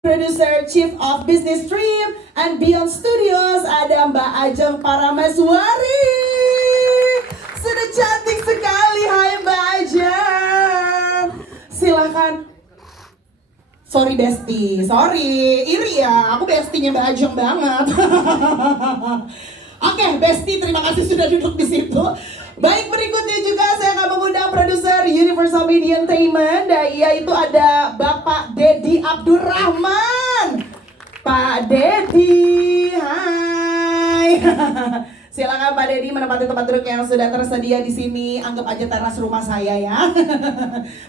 Producer, Chief of Business Stream, and Beyond Studios, ada Mbak Ajeng Parameswari. Sudah cantik sekali, hai Mbak Ajeng. Silahkan. Sorry Besti, sorry, iri ya, aku bestinya Mbak Ajeng banget. Oke, Besti, terima kasih sudah duduk di situ. Baik, berikutnya juga saya akan mengundang produser Universal Media Entertainment, yaitu ada Bapak Dedi Abdurrahman. Pak Dedi, hai. Silakan Pak Dedi menempati tempat duduk yang sudah tersedia di sini. Anggap aja teras rumah saya ya.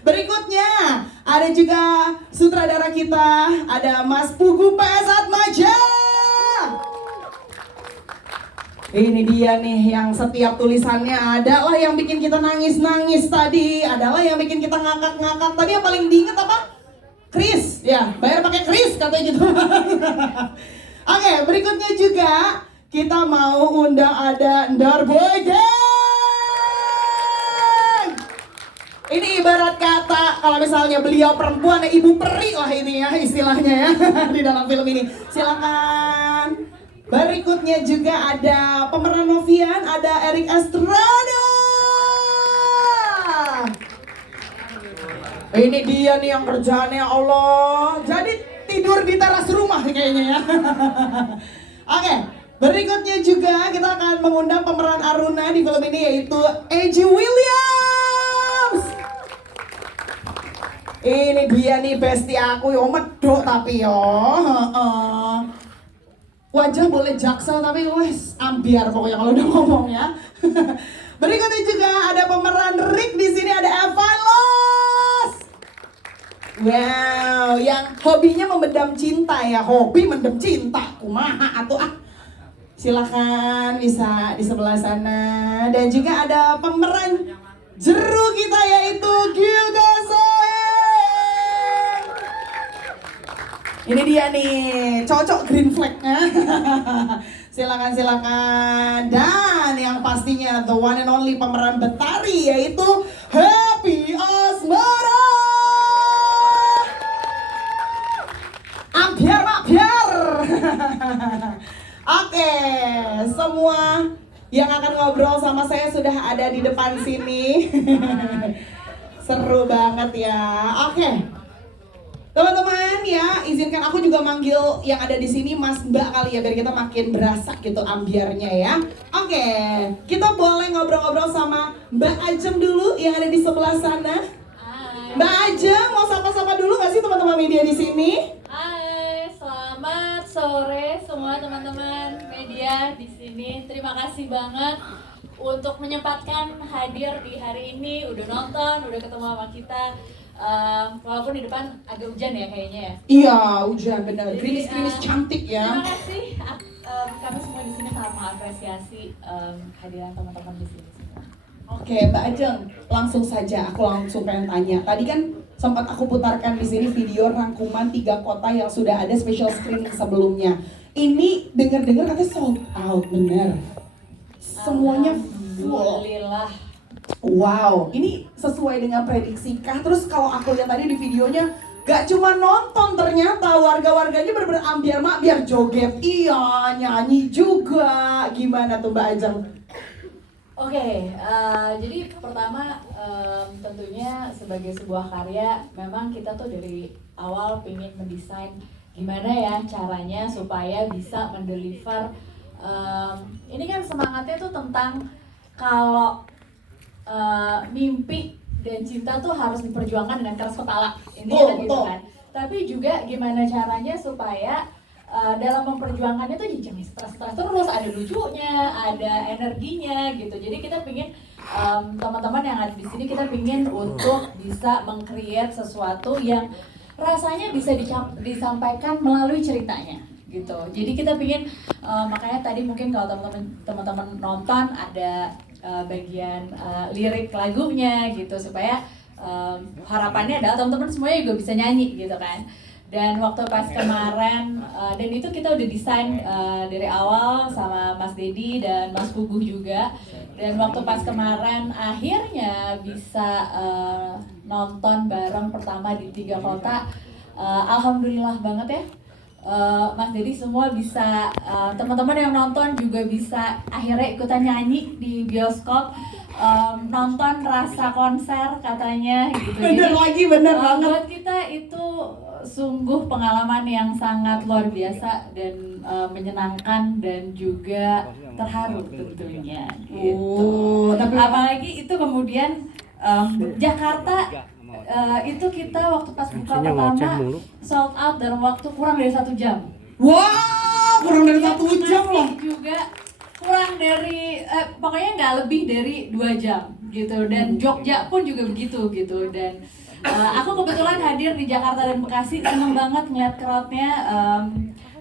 Berikutnya ada juga sutradara kita, ada Mas Pugu PS Atmaja. Ini dia nih yang setiap tulisannya adalah yang bikin kita nangis-nangis tadi, adalah yang bikin kita ngakak-ngakak. Tadi yang paling diinget apa? Kris, ya, bayar pakai kris katanya gitu. Oke, berikutnya juga kita mau undang ada Ndarboy Gang. Ini ibarat kata kalau misalnya beliau perempuan, ibu peri lah ini ya istilahnya ya di dalam film ini. Silakan. Berikutnya juga ada pemeran Novian, ada Erik Estrada. Ini dia nih yang kerjaannya Allah. Jadi tidur di teras rumah kayaknya ya. Oke, berikutnya juga kita akan mengundang pemeran Aruna di film ini yaitu A.J. Williams. Ini dia nih besti aku yo medok tapi yo. Wajah boleh jaksel tapi wes ambiar pokoknya kalau udah ngomong ya. Berikutnya juga ada pemeran Rick di sini, ada Evan Los. Wow, yang hobinya memendam cinta ya, hobi mendem cinta. Kumaha atuh ah. Silakan bisa di sebelah sana. Dan juga ada pemeran Jeru kita yaitu Gilgasoe. Ini dia nih, cocok green flag-nya. Silakan. Dan yang pastinya the one and only pemeran Betari yaitu Happy Asmara. Ambiar mak biar. Oke, semua yang akan ngobrol sama saya sudah ada di depan sini. Seru banget ya. Oke. Teman-teman ya, izinkan aku juga manggil yang ada di sini Mas Mbak kali ya biar kita makin berasa gitu ambiarnya ya. Oke, kita boleh ngobrol-ngobrol sama Mbak Ajeng dulu yang ada di sebelah sana. Hai. Mbak Ajeng mau sapa-sapa dulu nggak sih teman-teman media di sini? Hai, selamat sore semua teman-teman media di sini. Terima kasih banget untuk menyempatkan hadir di hari ini. Udah nonton, udah ketemu sama kita. Walaupun di depan agak hujan ya kayaknya ya. Iya, hujan bener. Gerimis-gerimis cantik ya. Terima kasih. Kami semua di sini sangat mengapresiasi kehadiran teman-teman di sini semua. Oke, Mbak Ajeng, langsung saja aku langsung pengen tanya. Tadi kan sempat aku putarkan di sini video rangkuman 3 kota yang sudah ada special screening sebelumnya. Ini dengar-dengar katanya sold out, bener. Semuanya full. Alhamdulillah. Wow, ini sesuai dengan prediksi kah? Terus kalau aku lihat tadi di videonya, gak cuma nonton ternyata warga-warganya bener-bener ambiar mak biar joget. Iya, nyanyi juga. Gimana tuh Mbak Ajeng? Oke, jadi pertama tentunya sebagai sebuah karya memang kita tuh dari awal pengen mendesain gimana ya caranya supaya bisa mendeliver ini kan semangatnya tuh tentang kalau mimpi dan cinta tuh harus diperjuangkan dengan keras kepala intinya gitu kan. Tapi juga gimana caranya supaya dalam memperjuangkannya tuh jangan stres-stres terus, ada lucunya, ada energinya gitu. Jadi kita pingin teman-teman yang ada di sini kita pingin untuk bisa meng-create sesuatu yang rasanya bisa disampaikan melalui ceritanya gitu. Jadi kita pingin makanya tadi mungkin kalau teman-teman nonton ada bagian lirik lagunya gitu supaya harapannya adalah teman-teman semuanya juga bisa nyanyi gitu kan. Dan waktu pas kemarin dan itu kita udah desain dari awal sama Mas Dedi dan Mas Puguh juga. Dan waktu pas kemarin akhirnya bisa nonton bareng pertama di 3 kota Alhamdulillah banget ya. Mas Dedi semua bisa, teman-teman yang nonton juga bisa akhirnya ikutan nyanyi di bioskop, nonton rasa konser katanya gitu. Bener banget. Buat kita itu sungguh pengalaman yang sangat luar biasa dan menyenangkan dan juga terharu tentunya gitu. Tapi Apalagi itu kemudian Jakarta itu kita waktu pas buka pertama sold out dalam waktu kurang dari 1 jam. wow, kurang dari 1 jam loh. Juga kurang dari pokoknya nggak lebih dari 2 jam gitu. Dan Jogja pun juga begitu gitu. Dan aku kebetulan hadir di Jakarta dan Bekasi, seneng banget ngeliat crowdnya.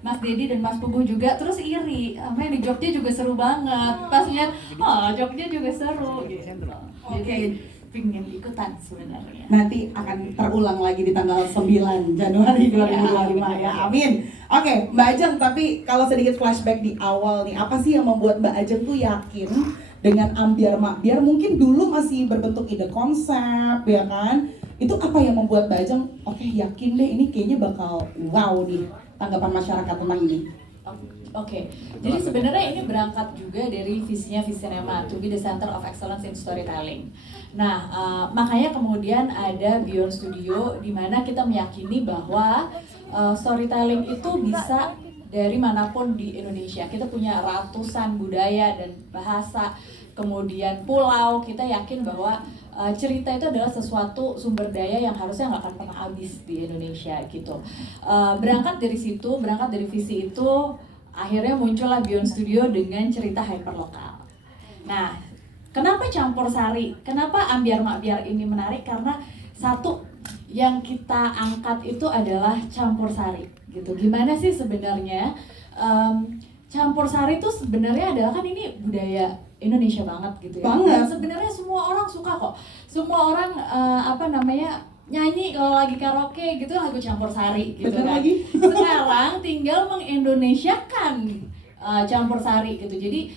Mas Dedi dan Mas Puguh juga, terus iri, sama yang di Jogja juga seru banget. Pas lihat, oh Jogja juga seru gitu. Jadi pingin ikutan sebenarnya. Nanti akan terulang lagi di tanggal 9 Januari 2025 ya, amin. Oke, Mbak Ajeng, tapi kalau sedikit flashback di awal nih, apa sih yang membuat Mbak Ajeng tuh yakin dengan Ambyar Makbyar? Mungkin dulu masih berbentuk ide konsep, ya kan? Itu apa yang membuat Mbak Ajeng, oke, yakin deh ini kayaknya bakal wow nih tanggapan masyarakat tentang ini? Oke, jadi sebenarnya ini berangkat juga dari visinya Visinema, to be the center of excellence in storytelling. Nah, makanya kemudian ada Beyond Studio, di mana kita meyakini bahwa storytelling itu bisa dari manapun di Indonesia. Kita punya ratusan budaya dan bahasa, kemudian pulau. Kita yakin bahwa cerita itu adalah sesuatu sumber daya yang harusnya nggak akan pernah habis di Indonesia gitu. Berangkat dari situ, berangkat dari visi itu, akhirnya muncullah Beyond Studio dengan cerita hyperlokal. Nah, kenapa campur sari? Kenapa Ambyar Makbyar ini menarik? Karena satu yang kita angkat itu adalah campur sari, gitu. Gimana sih sebenarnya campur sari itu sebenarnya adalah kan ini budaya Indonesia banget gitu ya. Dan sebenarnya semua orang suka kok. Semua orang nyanyi kalau lagi karaoke gitu lagu campur sari gitu kan. Sekarang tinggal mengindonesiakan campur sari gitu. Jadi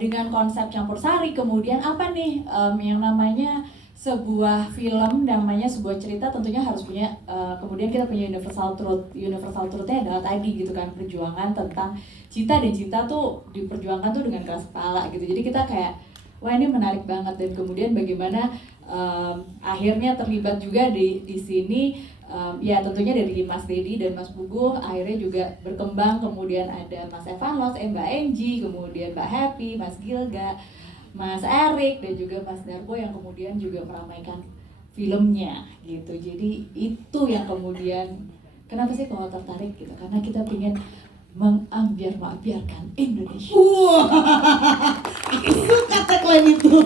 dengan konsep campur sari kemudian apa nih yang namanya sebuah film, namanya sebuah cerita tentunya harus punya kemudian kita punya universal truth. Universal truth-nya adalah tadi gitu kan, perjuangan tentang cinta, dan cinta tuh diperjuangkan tuh dengan keras kepala gitu. Jadi kita kayak wah ini menarik banget, dan kemudian bagaimana akhirnya terlibat juga di sini ya tentunya dari Mas Dedi dan Mas Puguh akhirnya juga berkembang, kemudian ada Mas Evanos, Mbak Enji, kemudian Mbak Happy, Mas Gilga, Mas Erik, dan juga Mas Darbo yang kemudian juga meramaikan filmnya gitu. Jadi itu yang kemudian kenapa sih kalau tertarik gitu, karena kita pengen mengambyar makbyarkan Indonesia. Wah, aku suka tagline itu.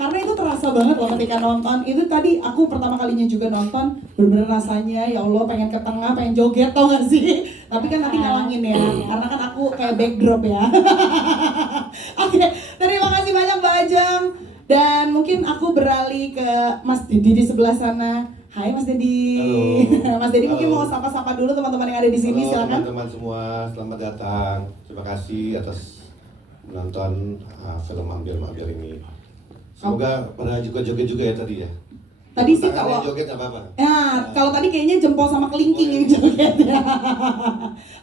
Karena itu terasa banget loh ketika nonton. Itu tadi aku pertama kalinya juga nonton, bener-bener rasanya ya Allah pengen ke tengah, pengen joget, tau gak sih? Tapi kan nanti ngalangin ya, karena kan aku kayak backdrop ya. Oke, terima kasih banyak Mbak Ajeng. Dan mungkin aku beralih ke Mas Dedi di sebelah sana. Hai Mas Dedi. Halo. Mas Dedi mungkin Halo. mau sapa-sapa dulu teman-teman yang ada di sini, Halo silakan. teman-teman semua, selamat datang. Terima kasih atas menonton film Ambyar Makbyar ini. Semoga pada joget juga ya tadi ya. Tadi sih Tangannya kalau joget nggak apa-apa. ya, kalau tadi kayaknya jempol sama kelingking yang joget ya.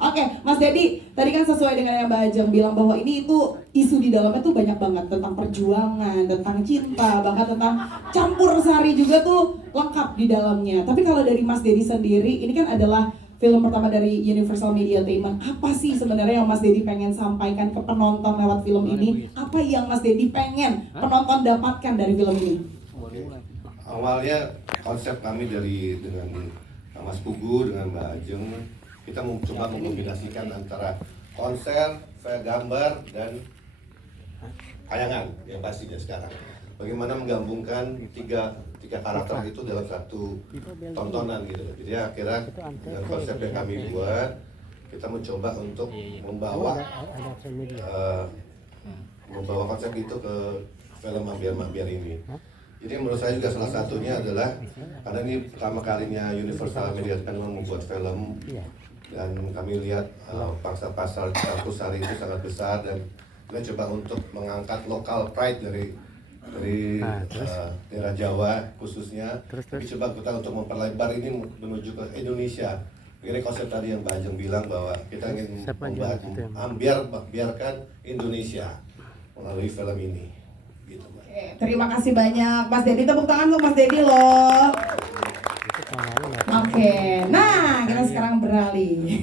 Oke, Mas Dedi, tadi kan sesuai dengan yang Mbak Ajeng bilang bahwa ini itu isu di dalamnya tuh banyak banget tentang perjuangan, tentang cinta, bahkan tentang campur sari juga tuh lengkap di dalamnya. Tapi kalau dari Mas Dedi sendiri, ini kan adalah film pertama dari Universal Media Entertainment. Apa sih sebenarnya yang Mas Dedi pengen sampaikan ke penonton lewat film ini? Apa yang Mas Dedi pengen penonton dapatkan dari film ini? Awalnya konsep kami dengan Mas Pugu dengan Mbak Ajeng, kita coba mengkombinasikan antara konser, gambar, dan tayangan yang pastinya sekarang. Bagaimana menggabungkan tiga karakter itu dalam satu tontonan gitu. Jadi akhirnya dengan konsep yang kami buat, kita mencoba untuk membawa konsep itu ke film Ambyar Makbyar ini. Jadi menurut saya juga salah satunya adalah karena ini pertama kalinya Universal Media Entertainment membuat film, dan kami lihat pangsa pasar campur sari itu sangat besar, dan kita coba untuk mengangkat lokal pride dari dari daerah Jawa khususnya. Tapi coba kita untuk memperlebar ini menuju ke Indonesia. Ini konsep tadi yang Mbak Ajeng bilang bahwa kita ingin biarkan Indonesia melalui film ini. Gitu, Mbak. Oke, terima kasih banyak Mas Dedi, tepuk tangan untuk Mas Dedi loh. Oke, nah kita sekarang beralih.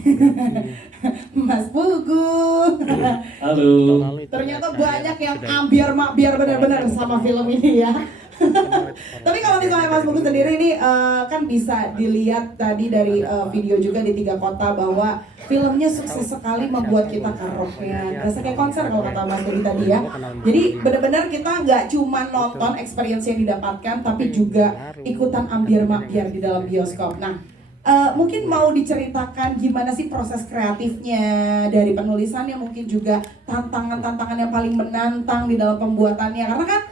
Mas Pugu. Halo. Ternyata banyak yang ambiar benar-benar sama film ini ya. Tapi kalau misalnya Mas Pugu sendiri ini kan bisa dilihat tadi dari video juga di 3 kota bahwa filmnya sukses sekali membuat kita karaokean. Rasa kayak konser kalau kata Mas Dedi tadi ya. Jadi benar-benar kita nggak cuma nonton experience yang didapatkan, tapi juga ikutan ambiar-mabiar di dalam bioskop. Nah, mungkin mau diceritakan gimana sih proses kreatifnya dari penulisannya, mungkin juga tantangan-tantangan yang paling menantang di dalam pembuatannya, karena kan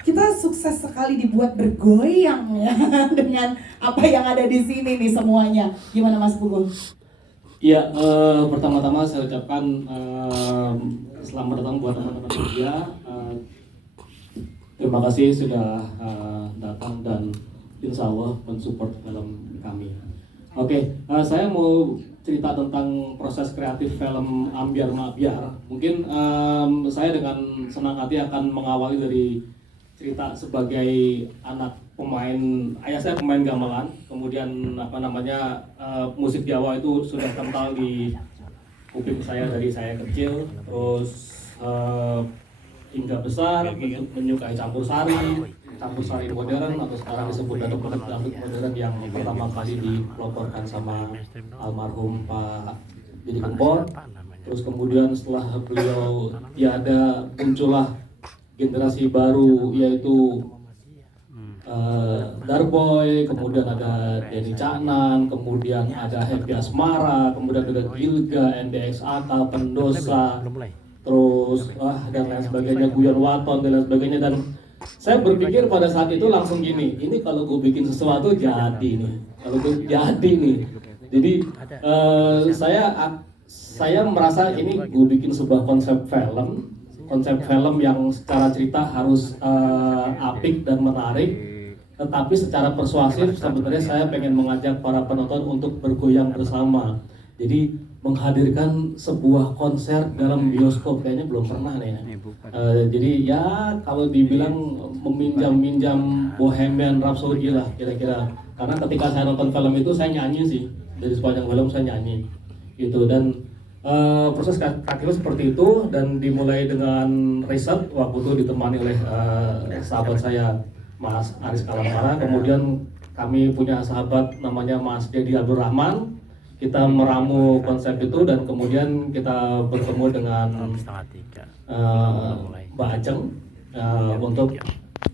kita sukses sekali dibuat bergoyang ya dengan apa yang ada di sini nih semuanya. Gimana Mas Pugu? Ya, pertama-tama saya ucapkan selamat datang buat teman-teman media. Terima kasih sudah datang dan insya Allah mensupport film kami. Oke, saya mau cerita tentang proses kreatif film Ambiar Mabiar. Mungkin saya dengan senang hati akan mengawali dari cerita sebagai anak pemain. Ayah saya pemain gamelan, kemudian musik Jawa itu sudah kental di kuping saya dari saya kecil, terus hingga besar menyukai campur sari modern atau sekarang disebut dangdut modern yang pertama kali dipeloporkan sama almarhum Pak Didi Kempot. Terus kemudian setelah beliau tiada, muncullah generasi baru yaitu Darboy, kemudian ada Denny Caknan, kemudian ada Happy Asmara, kemudian ada Gilga, NDX Ata, Pendosa, terus dan lain sebagainya, Guyon Waton dan lain sebagainya. Dan saya berpikir pada saat itu langsung gini, ini kalau gue bikin sesuatu jadi nih, kalau gue jadi nih. Jadi saya merasa ini gue bikin sebuah konsep film yang secara cerita harus apik dan menarik, tetapi secara persuasif sebenarnya saya pengen mengajak para penonton untuk bergoyang bersama. Jadi menghadirkan sebuah konser dalam bioskop kayaknya belum pernah nih ya. Jadi ya kalau dibilang meminjam Bohemian Rhapsody lah kira-kira. Karena ketika saya nonton film itu saya nyanyi sih, dari sepanjang film saya nyanyi gitu. Dan proses kreatifnya seperti itu, dan dimulai dengan riset waktu itu ditemani oleh sahabat saya Mas Aris Kalamara. Kemudian kami punya sahabat namanya Mas Dedi Abdurrahman. Kita meramu konsep itu dan kemudian kita bertemu dengan Mbak Ajeng untuk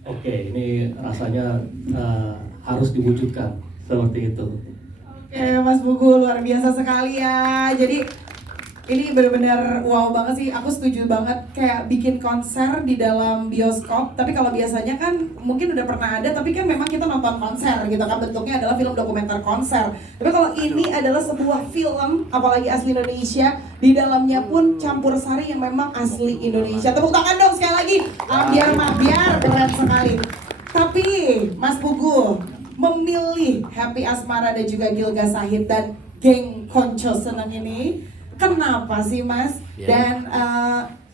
oke, ini rasanya harus diwujudkan seperti itu. Oke, Mas Pugu luar biasa sekali ya. Jadi ini benar-benar wow banget sih. Aku setuju banget kayak bikin konser di dalam bioskop. Tapi kalau biasanya kan mungkin udah pernah ada, tapi kan memang kita nonton konser gitu kan, bentuknya adalah film dokumenter konser. Tapi kalau ini adalah sebuah film, apalagi asli Indonesia, di dalamnya pun campur sari yang memang asli Indonesia. Tepuk tangan dong sekali lagi. Ambiar mabiar, keren sekali. Tapi Mas Pugu memilih Happy Asmara dan juga Gilga Sahid dan geng Konco Seneng ini, kenapa sih Mas? Dan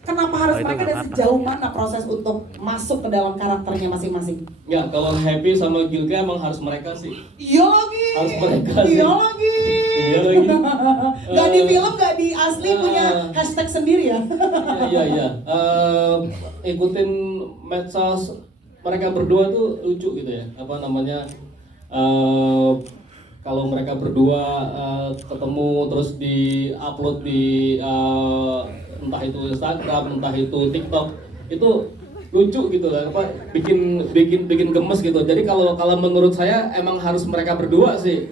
kenapa harus mereka, dan sejauh mana proses untuk masuk ke dalam karakternya masing-masing? Ya, kalau Happy sama Gilga emang harus mereka sih. Iya lagi. Harus mereka sih. Iya lagi. Iya lagi. Gak di film, gak di asli punya hashtag sendiri ya? Iya. Ikutin medsos mereka berdua tuh lucu gitu ya. Kalau mereka berdua ketemu terus di-upload di entah itu Instagram, entah itu TikTok, itu lucu gitu kan, bikin gemes gitu. Jadi kalau menurut saya emang harus mereka berdua sih.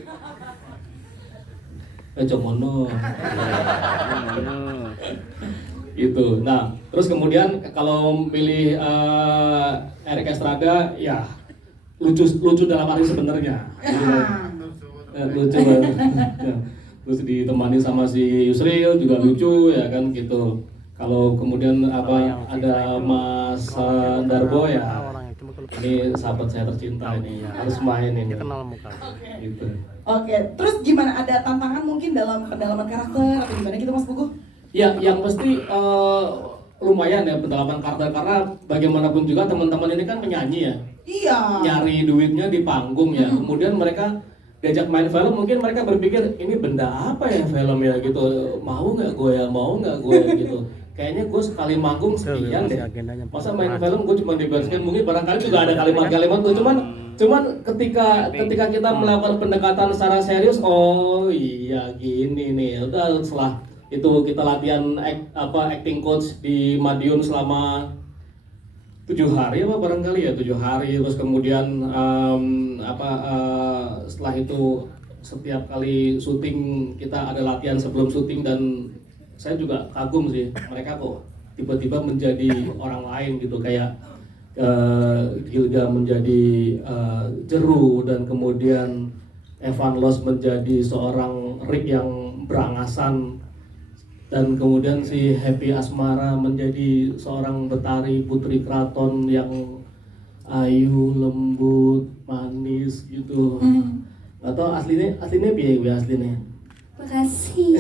Comono. Gitu. Nah, terus kemudian kalau pilih Erik Estrada, ya lucu dalam arti sebenarnya. Lucu banget. Ya. Terus ditemani sama si Yusril juga lucu ya kan gitu. Kalau kemudian ada Mas Darbo ya ini sahabat saya tercinta ini harus main ini. Kenal muka. Gitu. Oke, terus gimana, ada tantangan mungkin dalam pendalaman karakter atau gimana gitu Mas Pugu? Ya, yang pasti lumayan ya pendalaman karakter karena bagaimanapun juga teman-teman ini kan penyanyi ya. Iya. Nyari duitnya di panggung ya. Kemudian mereka diajak main film, mungkin mereka berpikir ini benda apa ya film ya gitu. Mau nggak gue ya gitu. Kayaknya gue sekali manggung sekian deh. Masa main film gue cuma dibahaskan, mungkin barangkali juga ada kalimat-kalimat tuh. Cuman ketika kita melakukan pendekatan secara serius, oh iya gini nih. Udah setelah itu kita latihan acting coach di Madiun selama 7 hari apa barangkali ya 7 hari, terus kemudian setelah itu setiap kali syuting kita ada latihan sebelum syuting, dan saya juga kagum sih mereka kok tiba-tiba menjadi orang lain gitu, kayak Gilga menjadi Jeru, dan kemudian Evan Los menjadi seorang Rick yang berangasan, dan kemudian si Happy Asmara menjadi seorang Betari Putri Keraton yang ayu, lembut, manis gitu. Atau aslinya piye gue aslinya? Makasih.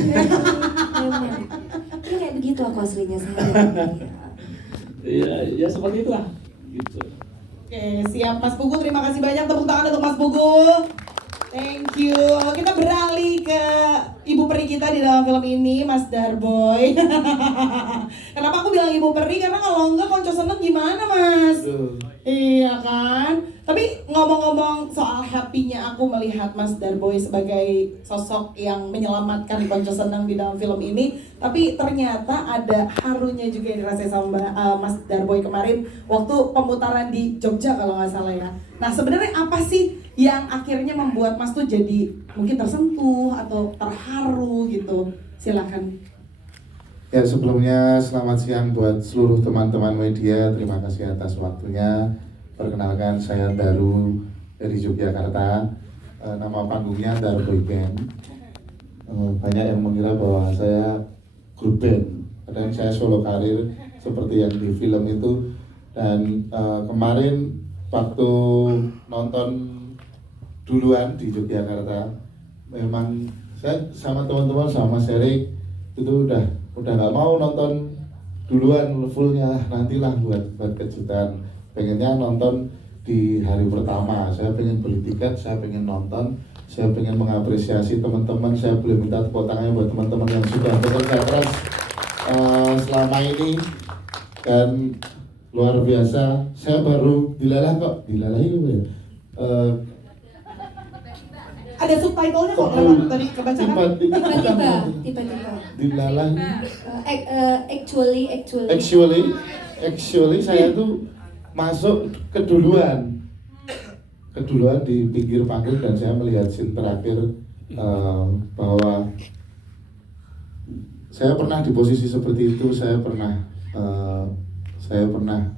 Memang. Ya kayak begitu aku aslinya saya. Ya seperti itulah gitu. Oke, siap Mas Pugu, terima kasih banyak, tepuk tangan untuk Mas Pugu. Thank you. Kita beralih ke ibu peri kita di dalam film ini, Mas Darboy. Kenapa aku bilang ibu peri? Karena kalau enggak Konco Seneng gimana, Mas? Iya kan? Tapi ngomong-ngomong soal happy-nya aku melihat Mas Darboy sebagai sosok yang menyelamatkan Konco Seneng di dalam film ini. Tapi ternyata ada harunya juga yang dirasain sama Mas Darboy kemarin waktu pemutaran di Jogja kalau nggak salah ya. Nah sebenarnya apa sih yang akhirnya membuat Mas tuh jadi mungkin tersentuh atau terharu gitu? Silakan. Ya, sebelumnya selamat siang buat seluruh teman-teman media. Terima kasih atas waktunya. Perkenalkan, saya Daru dari Yogyakarta. Nama panggungnya Darboy Band. Banyak yang mengira bahwa saya grup band, padahal saya solo karir seperti yang di film itu. Dan kemarin waktu nonton duluan di Yogyakarta, memang saya sama teman-teman sama Mas Erik itu udah nggak mau nonton duluan fullnya, nantilah buat kejutan. Pengennya nonton di hari pertama. Saya pengen beli tiket, saya pengen nonton, saya pengen mengapresiasi teman-teman. Saya boleh minta tepuk tangannya buat teman-teman yang sudah bekerja keras selama ini, dan luar biasa. Saya baru dilalahi ya. Ada subtitlenya kok kalau tadi kebacakan. Tiba-tiba. Dilalahi. Actually saya tuh masuk keduluan di pinggir panggung, dan saya melihat scene terakhir bahwa saya pernah di posisi seperti itu. Saya pernah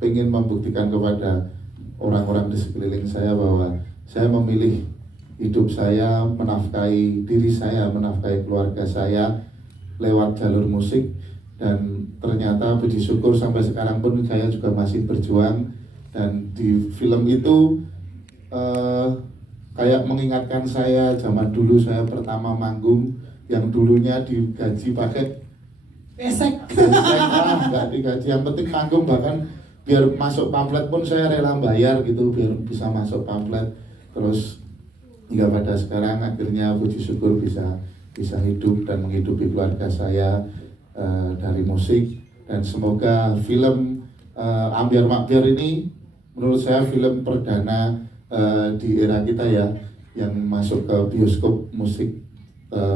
pengen membuktikan kepada orang-orang di sekeliling saya bahwa saya memilih hidup saya, menafkahi diri saya, menafkahi keluarga saya lewat jalur musik. Dan ternyata puji syukur sampai sekarang pun saya juga masih berjuang. Dan di film itu kayak mengingatkan saya zaman dulu saya pertama manggung, yang dulunya digaji pakai Besek. nggak digaji, yang penting manggung, bahkan biar masuk pamflet pun saya rela bayar gitu biar bisa masuk pamflet. Terus hingga pada sekarang akhirnya puji syukur bisa hidup dan menghidupi keluarga saya dari musik. Dan semoga film Ambyar Makbyar ini menurut saya film perdana di era kita ya, yang masuk ke bioskop musik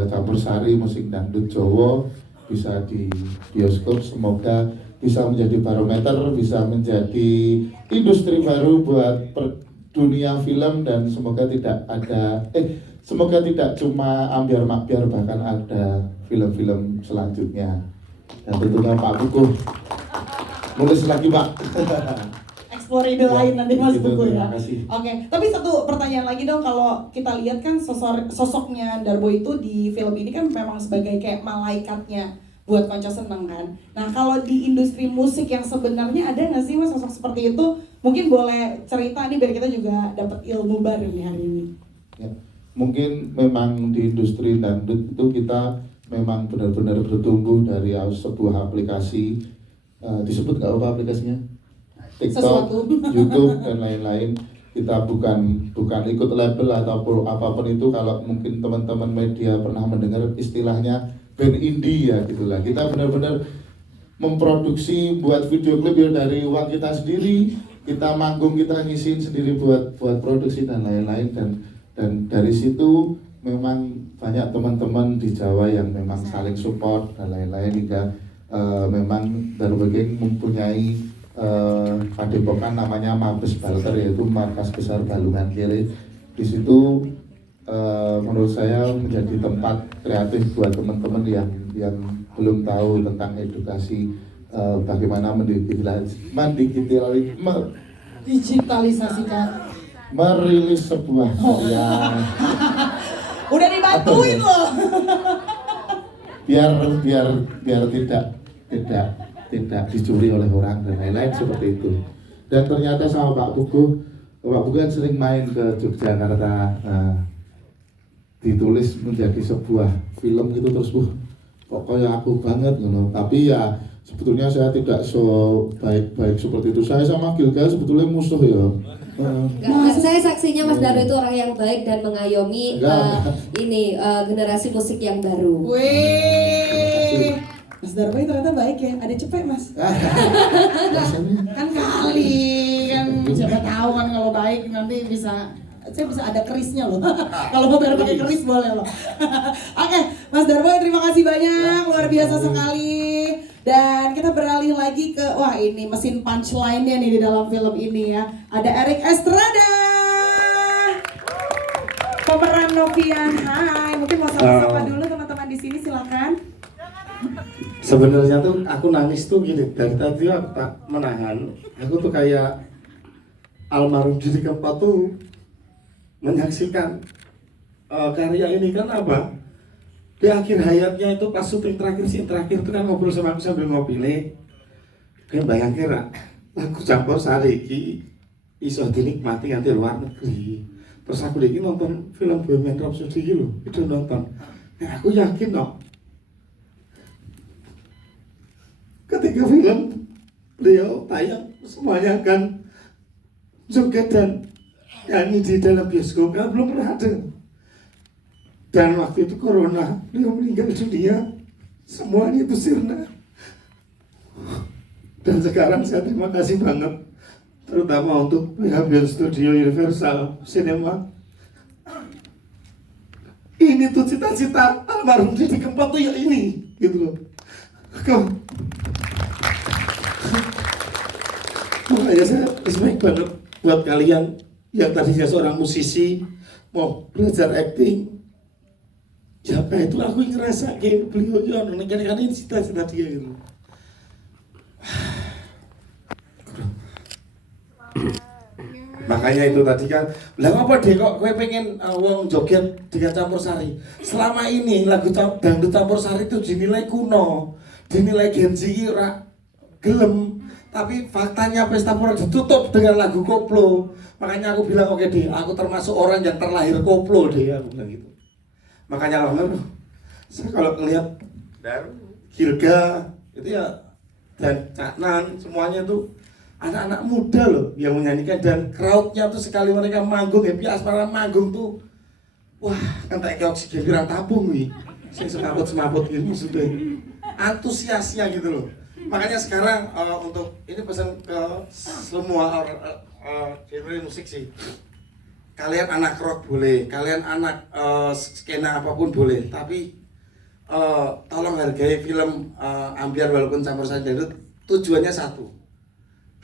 campursari, musik dangdut Jawa, bisa di bioskop. Semoga bisa menjadi barometer, bisa menjadi industri baru buat dunia film, dan semoga tidak cuma Ambyar Makbyar, bahkan ada film-film selanjutnya. Dan tentunya Pak Pugu nulis lagi Pak. Explore ide lain nanti Mas Begitu, Pugu ya. terima kasih. Oke, tapi satu pertanyaan lagi dong, kalau kita lihat kan sosoknya Darboy itu di film ini kan memang sebagai kayak malaikatnya buat konco seneng kan. Nah kalau di industri musik yang sebenarnya ada nggak sih mas sosok seperti itu? Mungkin boleh cerita nih biar kita juga dapat ilmu baru nih hari ini. Ya, mungkin memang di industri dangdut itu kita memang benar-benar bertumbuh dari sebuah aplikasi, disebut nggak apa aplikasinya? TikTok, Sesuatu. YouTube dan lain-lain. Kita bukan ikut label ataupun apapun itu. Kalau mungkin teman-teman media pernah mendengar istilahnya band indie ya gitulah. Kita benar-benar memproduksi buat video klip ya dari uang kita sendiri. Kita manggung, kita ngisiin sendiri buat produksi dan lain-lain, dan dari situ memang banyak teman-teman di Jawa yang memang saling support dan lain-lain hingga memang Darwegeng mempunyai padepokan namanya Mabes Balter, yaitu markas besar Balungan Kiri. Di situ menurut saya menjadi tempat kreatif buat teman-teman yang belum tahu tentang edukasi bagaimana Digitalisasikan. merilis sebuah karya. Udah dibantuin loh. biar tidak dicuri oleh orang dan lain-lain seperti itu. Dan ternyata sama Pak Pugu kan sering main ke Yogyakarta, ditulis menjadi sebuah film gitu, terus pokoknya aku banget gitu. Tapi ya sebetulnya saya tidak so baik seperti itu. Saya sama Gilga sebetulnya musuh ya. Enggak, saya saksinya Mas Darwo itu orang yang baik dan mengayomi generasi musik yang baru. Wih, Mas Darwo ternyata baik ya. Ada cepet mas. Kan kali kan siapa tahu kan kalau baik nanti bisa. Saya bisa ada kerisnya loh. Kalau mau baru pakai keris boleh loh. Oke, Mas Darwo terima kasih banyak, luar biasa sekali. Dan kita beralih lagi ke ini mesin punchline-nya nih di dalam film ini ya. Ada Erik Estrada, pemeran Novian. Hai, mungkin mau sapa-sapa dulu teman-teman di sini, silakan. Sebenarnya tuh aku nangis tuh gini, dari tadi aku tak menahan. Aku tuh kayak almarhum Didi Kempot tuh menyaksikan karya ini kan apa? Di akhir hayatnya itu pas syuting terakhir itu kan ngobrol sama aku sambil ngopi nih. Kayak bayangin lagu Campursari iki iso dinikmati nganti luar negeri. Terus aku lagi nonton film Bohemian Rhapsody iki lho, itu nonton. Nah, aku yakin kok ketika film beliau tayang semuanya akan joget dan nyanyi di dalam bioskop, kan belum pernah ada. Dan waktu itu corona, beliau meninggal dunia, semuanya itu sirna. Dan sekarang saya terima kasih banget, terutama untuk pihak Studio Universal Cinema. Ini tuh cita-cita almarhum Didi Kempot tuh ya ini, gitu loh. Makanya saya respect banget buat kalian yang tadinya seorang musisi mau belajar acting. Ya kayak itu aku ngerasa kayak beliau kan ini cita-cita dia gitu. Makanya itu tadi kan, lah apa deh kok gue pengen wong joget dengan Campursari. Selama ini lagu dangdut Campursari itu dinilai kuno, dinilai Genji ora gelem. Tapi faktanya pesta pora ditutup dengan lagu koplo. Makanya aku bilang oke deh, aku termasuk orang yang terlahir koplo deh, aku bilang gitu. Makanya saya kalau ngelihat Gilga itu ya dan Cak Nan semuanya tuh anak-anak muda loh yang menyanyikan, dan crowdnya tuh sekali mereka manggung, Happy Asmara manggung tuh wah kan kayak oksigen pirang tabung nih, saya semaput gitu maksudnya antusiasnya gitu loh. Makanya sekarang untuk ini pesan ke semua genre musik sih, kalian anak rock boleh, kalian anak skena apapun boleh, tapi tolong hargai film ambiar walaupun Campursari dangdut. Tujuannya satu,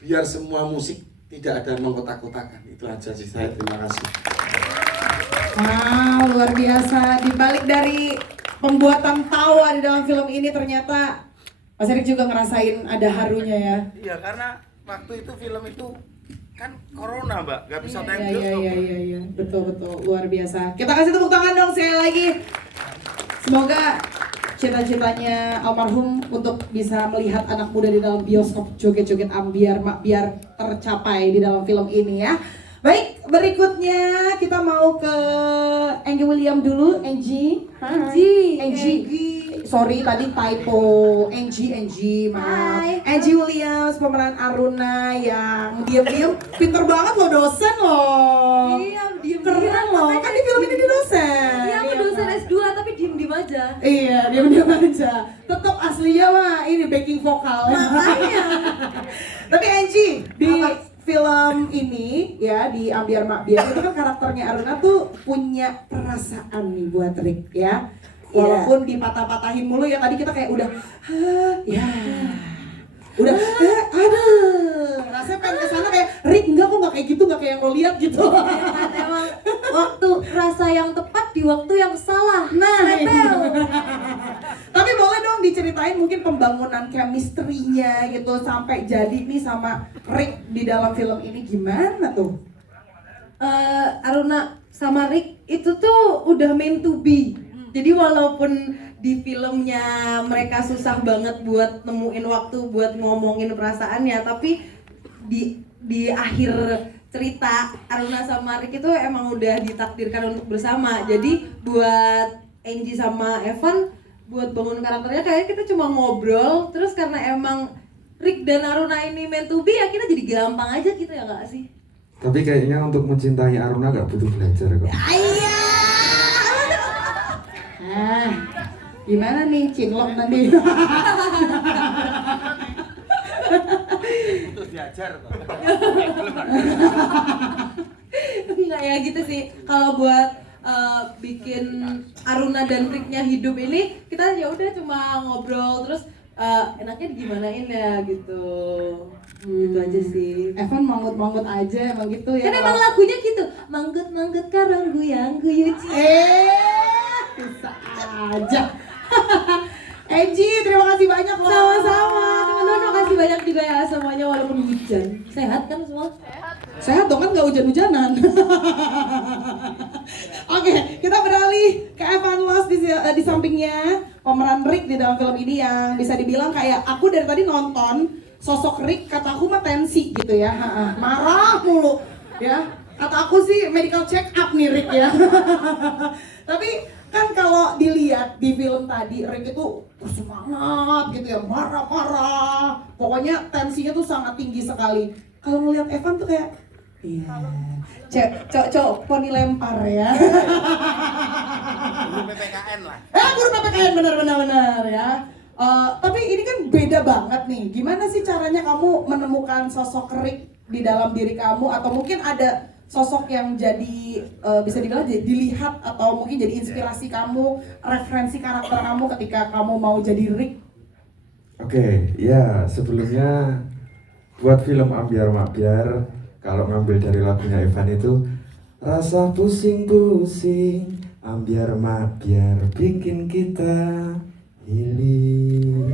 biar semua musik tidak ada mengkotak-kotakan. Itu aja sih saya, terima kasih. Wow, luar biasa. Di balik dari pembuatan tawa di dalam film ini ternyata Mas Erik juga ngerasain ada harunya ya. Iya, karena waktu itu film itu kan corona, Mbak, nggak bisa tayang Iya, bioskop. iya, betul, luar biasa. Kita kasih tepuk tangan dong sekali lagi. Semoga cita-citanya almarhum untuk bisa melihat anak muda di dalam bioskop joget-joget ambiar biar tercapai di dalam film ini ya. Baik, berikutnya kita mau ke Anggi William dulu. Anggi. Sorry tadi typo. Anggi, maaf. Anggi Williams pemeran Aruna yang diam-diam pinter banget loh, dosen loh. Iya, diem Keren loh. Kan di film ini dia dosen. Iya, aku dosen S2 tapi diem aja. Iya, diam-diam aja. Tetap aslinya mah ini backing vokal. Makanya. Tapi Angie di film ini ya di Ambiar Makbiar itu kan karakternya Aruna tuh punya perasaan nih buat Rick ya. Walaupun dipatah-patahin mulu ya tadi kita kayak udah ya. Udah aduh. Rasanya pengen kesana kayak Rick enggak kok enggak kayak gitu, enggak kayak yang lo lihat gitu. Emang waktu rasa yang tepat di waktu yang salah. Nah, tapi boleh dong diceritain mungkin pembangunan chemistry-nya gitu sampai jadi nih sama Rick di dalam film ini gimana tuh? Aruna sama Rick itu tuh udah meant to be. Jadi walaupun di filmnya mereka susah banget buat nemuin waktu buat ngomongin perasaannya, tapi di akhir cerita Aruna sama Rick itu emang udah ditakdirkan untuk bersama. Jadi buat Angie sama Evan buat bangun karakternya kayak kita cuma ngobrol, terus karena emang Rick dan Aruna ini meant to be ya kita jadi gampang aja gitu ya nggak sih? Tapi kayaknya untuk mencintai Aruna gak butuh belajar kok. Ayah. Gimana nih cinlok nanti? Itu diajar kok. Enggak ya gitu sih. Kalau buat bikin Aruna dan Ricknya hidup ini kita ya udah cuma ngobrol terus enaknya digimanain ya gitu. Gitu aja sih. Evan manggut-manggut aja emang gitu ya. Kan emang lagunya gitu. Manggut-manggut karang guyang guyuci. Bisa aja. Angie, terima kasih banyak loh. Sama-sama. Teman-teman makasih banyak juga ya semuanya walaupun hujan. Sehat kan semua? Sehat dong kan nggak hujan-hujanan. Oke, kita beralih ke Evan Los di sampingnya pemeran Rick di dalam film ini yang bisa dibilang kayak aku dari tadi nonton sosok Rick kata aku mah tensi gitu ya, marah mulu ya. Kata aku sih medical check up nih Rick ya. Tapi kan kalau dilihat di film tadi Rick itu bersemangat gitu ya, marah-marah. Pokoknya tensinya tuh sangat tinggi sekali. Kalau ngeliat Evan tuh kayak iya, cok poni lempar ya. Guru PPKN lah. Guru PPKN benar ya. Tapi ini kan beda banget nih. Gimana sih caranya kamu menemukan sosok Rick di dalam diri kamu atau mungkin ada sosok yang jadi bisa dibilang jadi dilihat atau mungkin jadi inspirasi kamu, referensi karakter kamu ketika kamu mau jadi Rick? Oke, ya sebelumnya buat film Ambiar Makbiar kalau ngambil dari lagunya Evan itu rasa pusing-pusing Ambiar Makbiar bikin kita healing.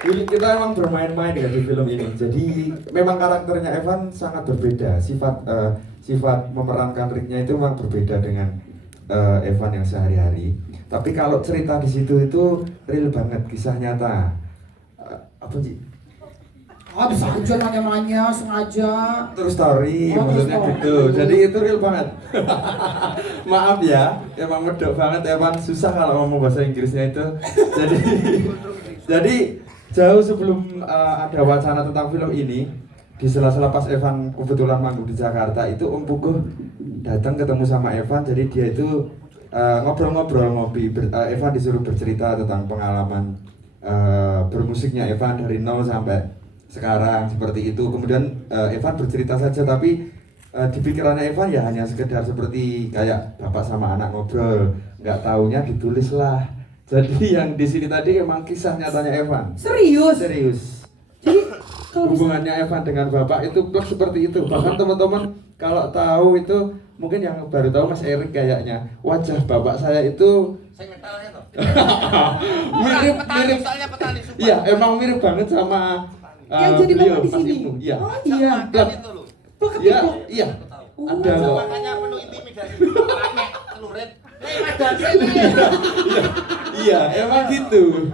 Jadi kita emang bermain-main dengan di film ini. Jadi memang karakternya Evan sangat berbeda. Sifat memerankan Ricknya itu memang berbeda dengan Evan yang sehari-hari. Tapi kalau cerita di situ itu real banget, kisah nyata. Apa sih? Bisa aja nanya-nanya sengaja. True story, maksudnya gitu. Jadi itu real banget. Maaf ya, emang medok banget Evan, susah kalau ngomong bahasa Inggrisnya itu. Jadi jauh sebelum ada wacana tentang film ini, di sela-sela pas Evan kebetulan manggung di Jakarta itu Om Puguh datang ketemu sama Evan. Jadi dia itu ngobrol-ngobrol ngopi. Evan disuruh bercerita tentang pengalaman bermusiknya Evan dari nol sampai sekarang seperti itu. Kemudian Evan bercerita saja, tapi di pikirannya Evan ya hanya sekedar seperti kayak bapak sama anak ngobrol, nggak taunya ditulis lah. Jadi yang di sini tadi emang kisah nyatanya Evan. Serius. Jadi hubungannya Evan dengan bapak itu klop seperti itu. Bahkan teman-teman kalau tahu itu mungkin yang baru tahu Mas Erik kayaknya wajah bapak saya itu mirip. Soalnya petani. Iya, emang mirip banget sama yang jadi bapak di sini. Iya. Oh iya. Itu loh. Iya. Ada loh. Makanya penuh intimidasi pakai celurit. Iya, emang gitu.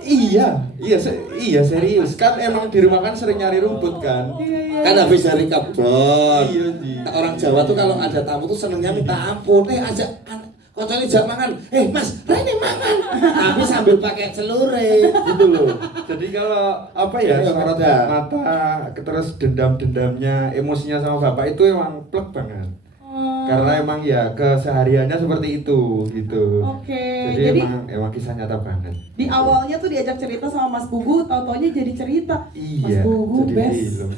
Iya serius kan emang di rumah kan sering nyari rumput kan. Kan habis dari kebon. Iya sih. Orang Jawa tuh kalau ada tamu tuh senengnya minta ampun. Ajak koncone jak mangan. Mas, Rene mangan. Tapi sambil pakai celure gitu loh. Jadi kalau apa ya, sorot mata terus dendam-dendamnya, emosinya sama bapak itu emang plek banget. Karena emang ya kesehariannya seperti itu gitu. Oke, Jadi jadi emang kisah nyata banget. di awalnya tuh diajak cerita sama Mas Pugu, tau-taunya jadi cerita. Mas Iya. Pugu Jadi best. film.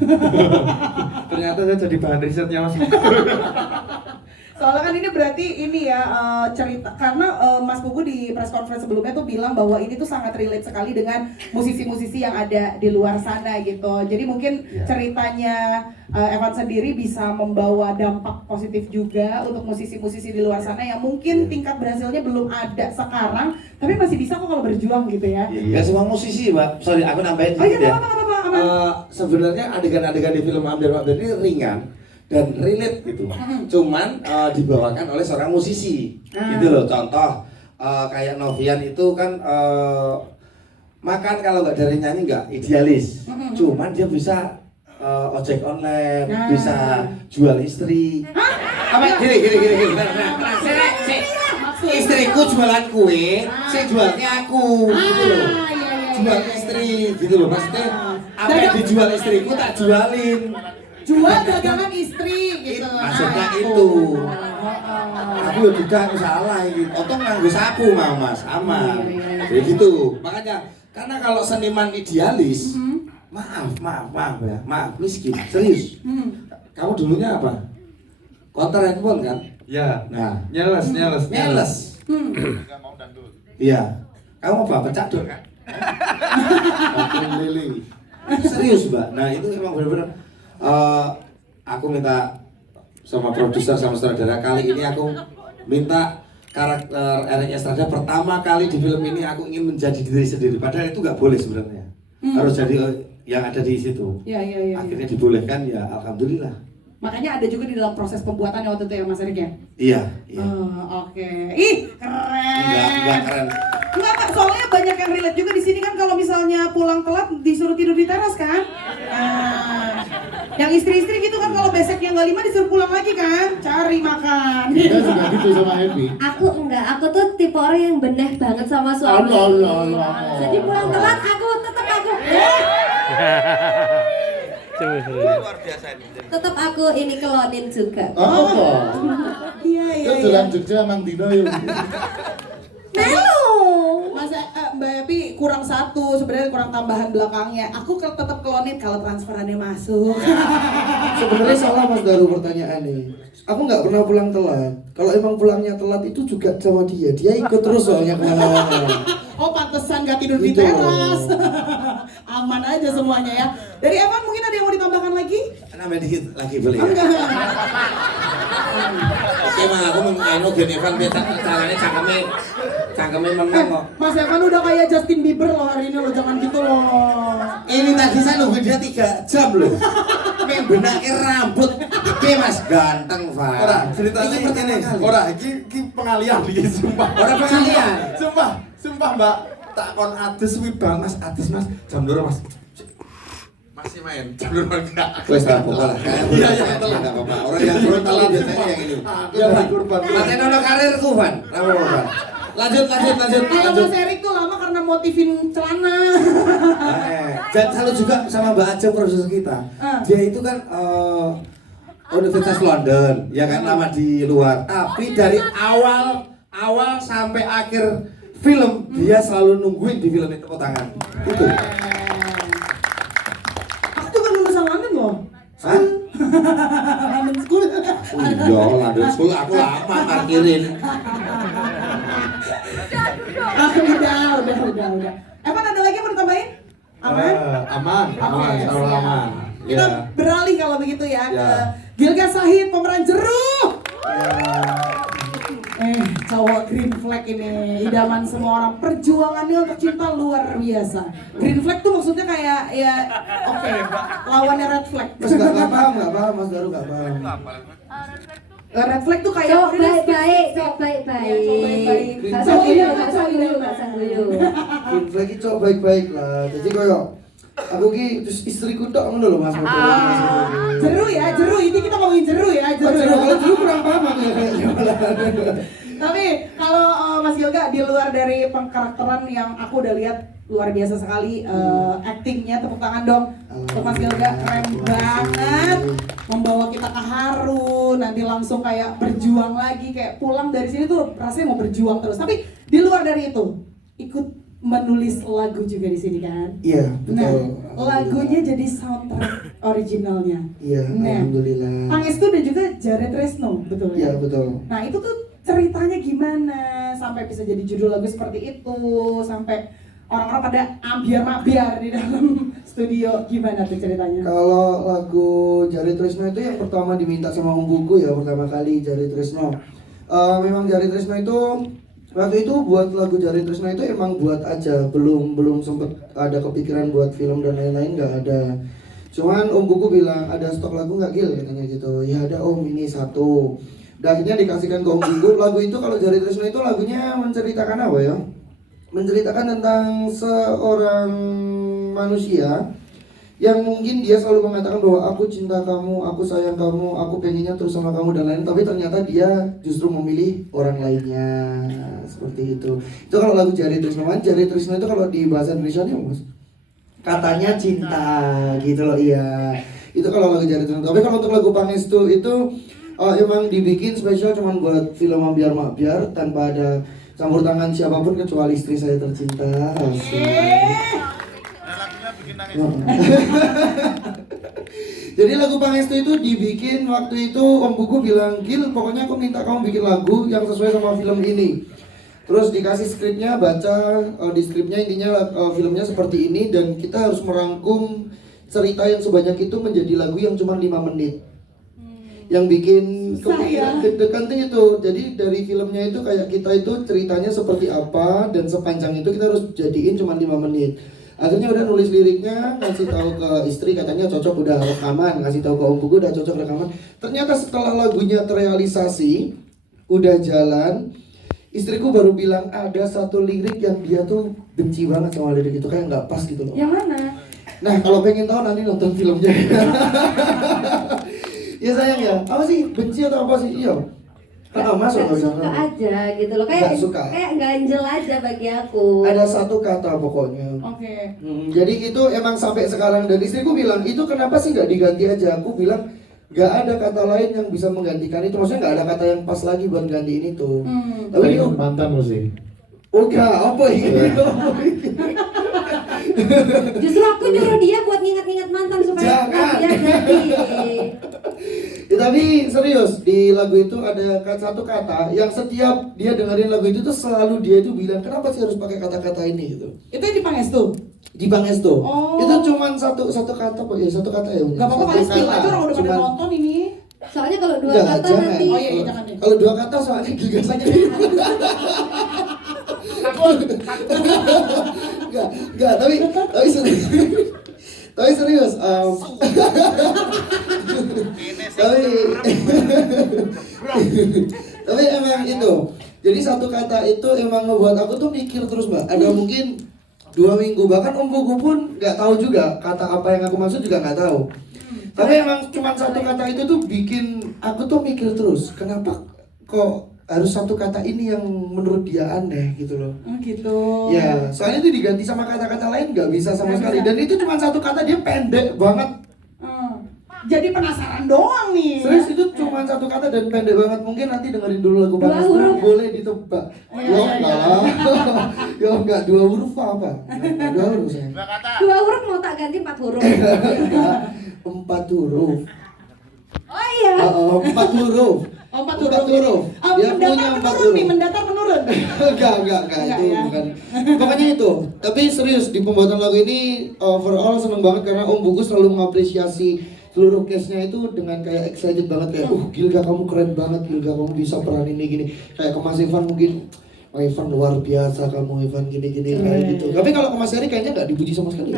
Ternyata saya jadi bahan risetnya Mas. Soalnya kan ini berarti ini ya cerita karena Mas Pugu di press conference sebelumnya tuh bilang bahwa ini tuh sangat relate sekali dengan musisi-musisi yang ada di luar sana gitu. Jadi mungkin ceritanya Evan sendiri bisa membawa dampak positif juga untuk musisi-musisi di luar sana yang mungkin tingkat berhasilnya belum ada sekarang, tapi masih bisa kok kalau berjuang gitu ya. Gak semua musisi, Mbak. Sorry, aku nambahin Oh iya, sedikit ya. apa-apa, aman. Sebenarnya adegan-adegan di film Amdir Makmur ini ringan dan relate gitu. Cuman dibawakan oleh seorang musisi. Gitu loh. Contoh kayak Novian itu kan makan kalau nggak dari nyanyi nggak idealis. Cuman dia bisa ojek online, bisa jual istri. Apa gini. Nah, istriku jualan kue, saya jualnya aku gitu loh. Jual istri gitu loh. Maksudnya apa yang dijual istriku tak jualin. Jual dagangan istri gitu. Maksudnya itu. Aku ya tidak salah gitu. Otong nganggo sapu Mas, aman. Jadi gitu. Makanya karena kalau seniman idealis, maaf ya, maaf miskin, serius. Kamu dulunya apa? Konter handphone kan? Ya. Nah, Nyeles. Iya. Kamu apa? Pecador kan? Lili. Serius, Mbak. Nah, itu emang benar-benar aku minta sama produser sama sutradara, kali ini aku minta karakter Erik Estrada pertama kali di film ini aku ingin menjadi diri sendiri. Padahal itu nggak boleh sebenarnya. Harus jadi yang ada di situ. Iya. Akhirnya dibolehkan ya, alhamdulillah. Makanya ada juga di dalam proses pembuatan waktu itu ya Mas Erik ya? Iya. Oke. Ih, keren. Enggak keren. Enggak Pak, soalnya banyak yang relate juga di sini kan kalau misalnya pulang telat disuruh tidur di teras kan? Yang istri-istri gitu kan kalau beseknya nggak 5 disuruh pulang lagi kan? Cari makan. Kita juga gitu sama Happy. Aku enggak, aku tuh tipe orang yang beneh banget sama suami. Allah. Jadi pulang telat aku tetap Luar biasa ini. tetap aku ini kelonin juga. Iya. Itu jalan Jogja Mang Dino yuk. Melu. Mas Mbak Epi kurang satu, sebenarnya kurang tambahan belakangnya. Aku tetap kelonit kalau transferannya masuk. Sebenarnya salah Mas Daru pertanyaannya. Aku nggak pernah pulang telat. Kalau emang pulangnya telat itu juga sama dia. Dia ikut terus soalnya kemana-mana. Oh pantesan gak tidur di Gitu. teras. Aman aja semuanya ya. Dari Evan mungkin ada yang mau ditambahkan lagi? Nambah dikit lagi boleh ya? Enggak. Oke mah aku mau gini Evan beta caranya cangkeme menang kok. Mas Evan udah kayak Justin Bieber loh hari ini loh, jangan gitu loh. Ini tadi saya nunggu dia 3 jam loh. Pengen benakin rambut. Oke Mas, ganteng Pak. Ora, ceritanya Ini pertama kali. Ora, iki pengalian iki sumpah. Ora pengalian. Sumpah Mbak. Tak kon adus wi bang Mas, adus Mas. Jam 2 Mas. Masih main. Jam 2 enggak. Wes tak apa-apa lah. Iya, Enggak apa-apa. Orang yang frontal biasanya yang ini. Ya Pak kurban. Nanti nono karirku Van. Enggak apa-apa. Lanjut. Kalau Mas Erik tuh lama karena motifin celana. Dan salut juga sama Mbak Aja produser kita. Dia itu kan Universitas London, ya kan lama di luar. Tapi dari awal sampai akhir film dia selalu nungguin di film itu tepuk tangan. Itu. Aku juga lulusan London loh. Hah? London School. Iya, London School aku lama parkirin. Udah. Evan ada lagi yang mau ditambahin? Aman? Aman, Oke, selalu siap. aman. Kita Ya. beralih kalau begitu ya ke Ya. Gilga Sahid, pemeran jeruk. Cowok green flag ini idaman semua orang, perjuangannya untuk cinta luar biasa. Green flag tuh maksudnya kayak ya oke, lawannya red flag. Mas nggak paham Mas Daru nggak paham. Red flag tuh kayak Cok baik-baik, cok Ya, cok baik-baik. baik-baik. Gak Cok guyu, idaman, gak cok guyu, idaman. gak guyu. Green flag itu baik-baik lah. Jadi koyo aku ki terus istriku tok ngono lho Mas. Jeru ya, jeru. Ini kita ngomongin jeru ya, jeru. Kalau dulu kurang paham aku ya kayaknya. Tapi kalau Mas Gilga di luar dari pengkarakteran yang aku udah lihat luar biasa sekali actingnya, tepuk tangan dong untuk Mas Gilga, keren banget, membawa kita ke haru, nanti langsung kayak berjuang lagi, kayak pulang dari sini tuh rasanya mau berjuang terus. Tapi di luar dari itu ikut menulis lagu juga di sini kan? Iya, Nah, betul. lagunya jadi soundtrack originalnya. Iya, Nah, alhamdulillah. Pangestu dan juga Jared Tresno, betul ya? Iya, betul. Nah itu tuh ceritanya gimana sampai bisa jadi judul lagu seperti itu, sampai orang-orang pada ambiar-mabiar di dalam studio, gimana tuh ceritanya? Kalau lagu Jari Tresno itu yang pertama diminta sama Om Buku ya, pertama kali Jari Tresno. Memang Jari Tresno itu waktu itu buat lagu Jari Tresno itu emang buat aja, belum sempet ada kepikiran buat film dan lain-lain, nggak ada. Cuman Om Buku bilang ada stok lagu nggak Gil, katanya gitu. Ya ada Om, ini satu. Dan akhirnya dikasihkan ke Om Buku. Lagu itu kalau Jari Tresno itu lagunya menceritakan apa ya? Menceritakan tentang seorang manusia yang mungkin dia selalu mengatakan bahwa aku cinta kamu, aku sayang kamu, aku pengennya terus sama kamu dan lain, tapi ternyata dia justru memilih orang lainnya, seperti itu. Itu kalau lagu Jari Tresno. Jari Tresno itu kalau di bahasa Indonesia nih Mas, katanya cinta gitu loh, iya. Itu kalau lagu Jari Tresno. Tapi kalau untuk lagu Pangestu itu emang dibikin spesial cuman buat film Ambiar Makbiar, tanpa ada campur tangan siapapun kecuali istri saya tercinta. Jadi lagu Pangestu itu dibikin waktu itu Om Buku bilang, Gil pokoknya aku minta kamu bikin lagu yang sesuai sama film ini. Terus dikasih skripnya, baca di skripnya intinya filmnya seperti ini dan kita harus merangkum cerita yang sebanyak itu menjadi lagu yang cuma 5 menit. Yang bikin kepikiran deg-degan tuh itu. Jadi dari filmnya itu kayak kita itu ceritanya seperti apa dan sepanjang itu kita harus jadiin cuma 5 menit. Akhirnya udah nulis liriknya, ngasih tahu ke istri katanya cocok udah rekaman, ngasih tahu ke Om Buku udah cocok rekaman. Ternyata setelah lagunya terrealisasi, udah jalan, istriku baru bilang ada satu lirik yang dia tuh benci banget sama lirik itu, kayak nggak pas gitu loh. Yang mana? Nah kalau pengen tahu nanti nonton filmnya. Ya sayang ya, apa sih benci atau apa sih? Iya. Masuk Gak suka aja gitu loh, kayak ganjel aja bagi aku. Ada satu kata pokoknya. Oke. Jadi itu emang sampai sekarang dan istriku bilang itu kenapa sih nggak diganti aja? Aku bilang nggak ada kata lain yang bisa menggantikan itu. Maksudnya nggak ada kata yang pas lagi buat gantiin itu. Tapi itu mantan sih. Enggak, apa ini? Justru aku nyuruh dia buat nginget-nginget mantan supaya dia jadi. Ya, tapi serius di lagu itu ada satu kata yang setiap dia dengerin lagu itu tuh selalu dia itu bilang kenapa sih harus pakai kata-kata ini gitu. Itu yang di Pangestu? Di Pangestu. Oh. Itu cuman satu kata kok ya, satu kata ya. Gak apa-apa kali skill aja, orang udah pada nonton ini. Soalnya kalau dua Enggak, kata jangan. nanti. Oh iya, jangan deh. Kalau dua kata soalnya juga saja. Enggak, tapi serius. Tapi serius, tapi emang itu. Jadi satu kata itu emang ngebuat aku tuh mikir terus Mbak. Ada mungkin 2 minggu bahkan Om Buku pun nggak tahu juga kata apa yang aku maksud juga nggak tahu. Tapi emang cuma satu kata itu tuh bikin aku tuh mikir terus. Kenapa kok harus satu kata ini yang menurut dia aneh gitu loh. Gitu. Ya, soalnya itu diganti sama kata-kata lain nggak bisa sama sekali. Dan itu cuma satu kata, dia pendek banget. Jadi penasaran doang nih. Serius itu cuma satu kata dan pendek banget. Mungkin nanti dengerin dulu lagu Pangestu, boleh ditebak. Ya enggak, 2 huruf apa? 2 huruf sayang. 2 huruf mau tak ganti 4 huruf. 4 huruf. Oh iya. 4 huruf. 4 huruf. Dia punya 4 huruf. Mendatar menurun. Enggak, itu bukan. Pokoknya itu. Tapi serius di pembuatan lagu ini overall seneng banget karena Om Buku selalu mengapresiasi seluruh case-nya itu dengan kayak excited banget kayak Gilga kamu keren banget, Gilga kamu bisa peran ini gini. Kayak ke Mas Ivan mungkin "Oh, Evan luar biasa kamu, Evan gini-gini kayak gitu." Tapi kalau ke Mas Eri kayaknya nggak dipuji sama sekali.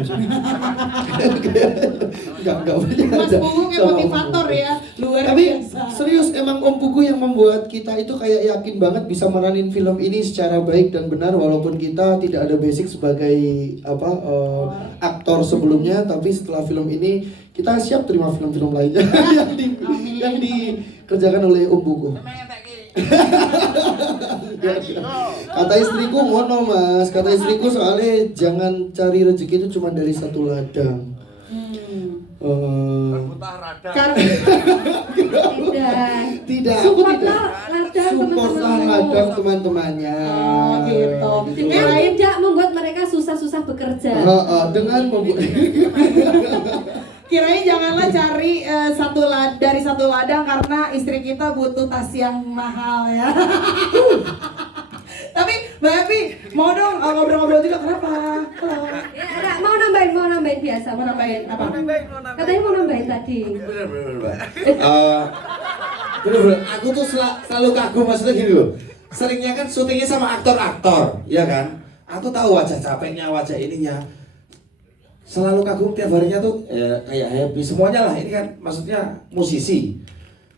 Nggak banyak. Mas ada Pugu kayak sama Om motivator Pugu. ya, luar Tapi biasa. serius emang Om Pugu yang membuat kita itu kayak yakin banget bisa meranin film ini secara baik dan benar walaupun kita tidak ada basic sebagai aktor sebelumnya, tapi setelah film ini kita siap terima film-film lainnya yang dikerjakan oleh Om Pugu. Kata istriku ngono Mas, kata istriku soalnya jangan cari rezeki itu cuma dari satu ladang. Tidak, aku tidak. Supportlah ladang teman-temannya. Gitu. Tidak membuat mereka susah-susah bekerja. Dengan membuat Kirain janganlah cari dari satu ladang karena istri kita butuh tas yang mahal ya. Tapi Mbak Happy mau dong ngobrol-ngobrol juga, kenapa? Halo. Ya, ada, mau nambahin biasa. Mau nambahin apa? Katanya mau nambahin tadi. Bener, aku tuh selalu kagum maksudnya gini loh. Seringnya kan syutingnya sama aktor-aktor, ya kan? Aku tahu wajah capeknya, wajah ininya. Selalu kagum tiap harinya tuh kayak happy semuanya lah. Ini kan maksudnya musisi.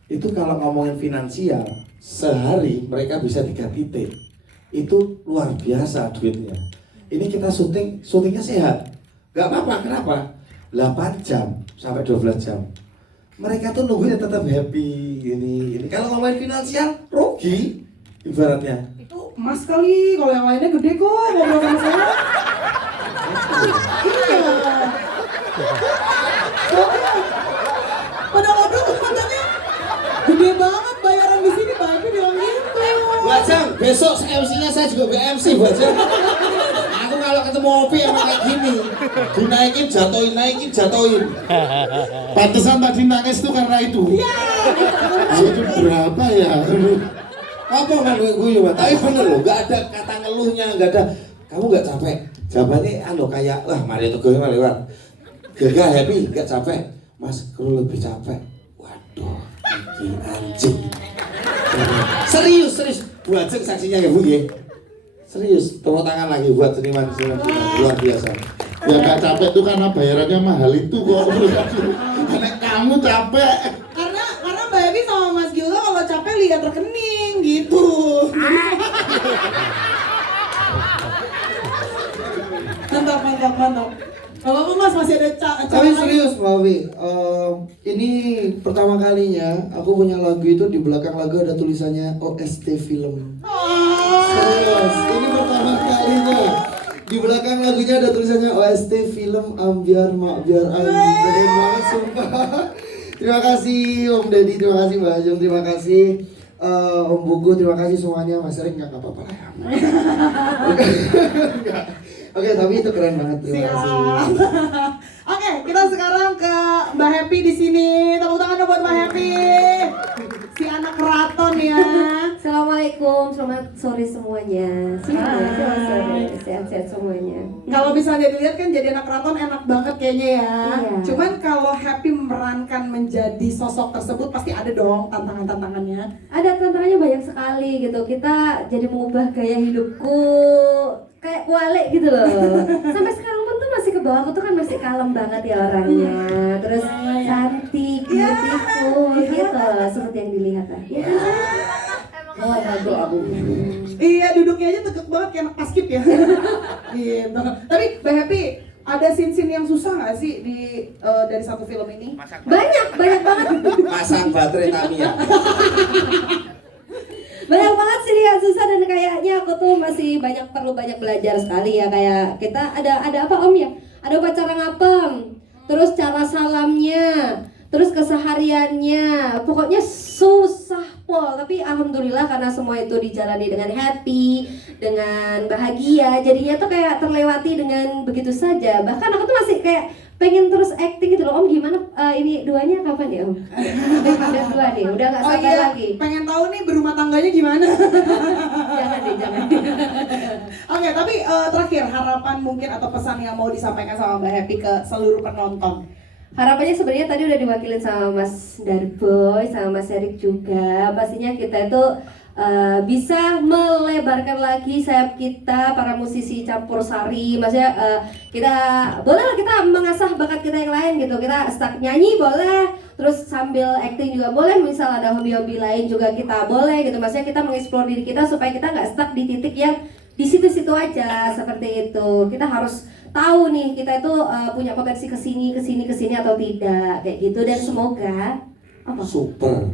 Itu kalau ngomongin finansial, sehari mereka bisa 3 titik. Itu luar biasa duitnya. Ini kita syutingnya sehat. Gak apa-apa, kenapa? 8 jam sampai 12 jam. Mereka tuh nunggunya tetap happy ini. Kalau ngomongin finansial, rugi ibaratnya. Itu emas kali, kalau yang lainnya gede kok ngobrol sama saya. Iya. Padahal katanya gede banget bayaran di sini, Pak Happy bilang gitu. Bajang, besok MC-nya saya juga BMC, Bajang. Aku kalau ketemu Opi emang kayak gini. Dinaikin, jatohin. Pantesan tadi nangis tuh karena itu. Itu berapa ya? Apa kan gue Pak? Tapi bener loh, gak ada kata ngeluhnya, gak ada. Kamu gak capek? Jawabannya kayak, wah mari itu gue lewat. Gak happy, gak capek. Mas, kru lebih capek. Waduh, ini anjing. Serius. Bu Ajeng saksinya ya Bu ya. Serius, tepuk tangan lagi buat seniman luar biasa. Ya gak capek tuh karena bayarannya mahal itu kok. Karena kamu capek. Karena Mbak Happy sama Mas Gilga kalau capek lihat rekening gitu. Mantap. Kalau Mas masih ada Tapi serius Mbak Wi, ini pertama kalinya aku punya lagu itu di belakang lagu ada tulisannya OST film. Serius, ini pertama kalinya di belakang lagunya ada tulisannya OST film Ambiar Mak Biar Ami. Keren banget sumpah. Terima kasih Om Deddy, terima kasih Mbak Ajeng, terima kasih Om Bugu, terima kasih semuanya. Mas Erik nggak apa-apa lah ya. Oke, tapi itu keren banget. Terima kasih. Oke, kita sekarang ke Mbak Happy di sini. Tepuk tangan dong buat Mbak Happy. Si anak keraton ya. Assalamualaikum, selamat sore semuanya. Sehat-sehat semuanya. Kalau misalnya dilihat kan jadi anak keraton enak banget kayaknya ya. Iya. Cuman kalau Happy memerankan menjadi sosok tersebut pasti ada dong tantangannya. Ada tantangannya banyak sekali gitu. Kita jadi mengubah gaya hidupku kayak kualik gitu loh. Sampai sekarang pun tuh masih ke bawah, aku tuh kan masih kalem banget ya orangnya. Terus cantik, beautiful gitu, seperti yang dilihat tadi. Oh, bagus aku. Iya, duduknya aja tegak banget kayak anak paskib ya. Iya banget. Tapi Mbak Happy, ada scene-scene yang susah nggak sih dari satu film ini? Banyak banget. Pasang baterai Tamiya. Banyak banget sih yang susah dan kayaknya aku tuh masih perlu banyak belajar sekali ya. Kayak kita ada apa Om ya? Ada upacara ngapem, terus cara salamnya, terus kesehariannya, pokoknya susah pol. Tapi alhamdulillah karena semua itu dijalani dengan happy, dengan bahagia, jadinya tuh kayak terlewati dengan begitu saja. Bahkan aku tuh masih kayak pengen terus acting gitu loh. Om gimana ini duanya kapan ya Om? Udah dua nih, udah gak sabar lagi. Pengen tahu nih berumah tangganya gimana? Jangan. Oke, tapi terakhir harapan mungkin atau pesan yang mau disampaikan sama Mbak Happy ke seluruh penonton. Harapannya sebenarnya tadi udah diwakilin sama Mas Darboy, sama Mas Erik juga. Pastinya kita itu bisa melebarkan lagi sayap kita para musisi campur sari. Maksudnya kita bolehlah kita mengasah bakat kita yang lain gitu. Kita stuck nyanyi boleh, terus sambil acting juga boleh. Misal ada hobi-hobi lain juga kita boleh gitu. Maksudnya kita mengeksplor diri kita supaya kita nggak stuck di titik yang di situ-situ aja seperti itu. Kita harus tahu nih kita itu punya potensi kesini atau tidak kayak gitu. Dan semoga Super.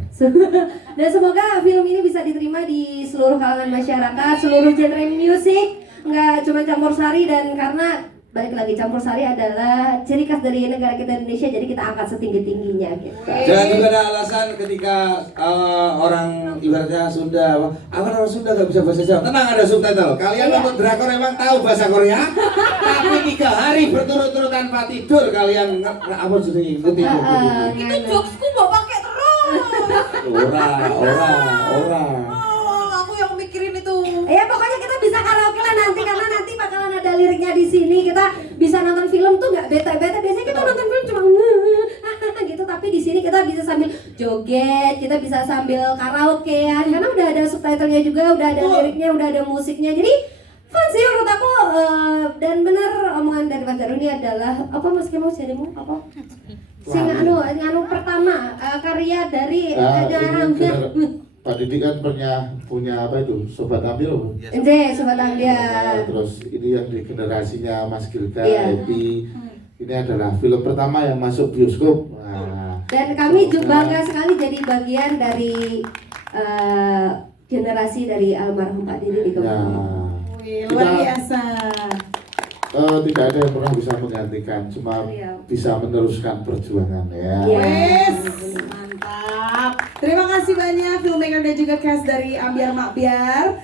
dan semoga film ini bisa diterima di seluruh kalangan masyarakat, seluruh genre musik, nggak cuma campur sari. Dan karena balik lagi campur sari adalah ciri khas dari negara kita Indonesia, jadi kita angkat setinggi-tingginya gitu. Jangan juga ada alasan ketika orang ibaratnya Sunda, orang Sunda nggak bisa bahasa Jawa. Tenang, ada subtitle. Kalian nonton drakor emang tahu bahasa Korea, tapi 3 hari berturut-turut tanpa tidur kalian apa jadi ngerti Itu jokesku mau pakai terus. Ora. Aku yang mikirin itu. Ya pokoknya kita bisa karaoke lah nanti, karena nanti bakalan ada liriknya di sini. Kita bisa nonton film tuh nggak bete-bete. Biasanya kita nonton film cuma gitu, tapi di sini kita bisa sambil joget, kita bisa sambil karaokean karena udah ada subtitlenya juga, udah ada liriknya, udah ada musiknya. Jadi fun sih menurut aku. Dan benar omongan dari Mas Daru ini adalah apa, Mas Kemo jadimu apa? Sing anu pertama karya dari Pak Didi kan punya apa itu, Sobat Ambil. Sobat Ambil. Terus ini yang di generasinya Mas Gilga, Happy. Ini adalah film pertama yang masuk bioskop. Dan kami juga bangga sekali jadi bagian dari generasi dari almarhum Pak Didi di Kebumen. Luar biasa. Tidak ada yang pernah bisa menggantikan, cuma bisa meneruskan perjuangan ya. Yes, mantap. Terima kasih banyak filmmaker dan juga cast dari Ambiar Makbiar.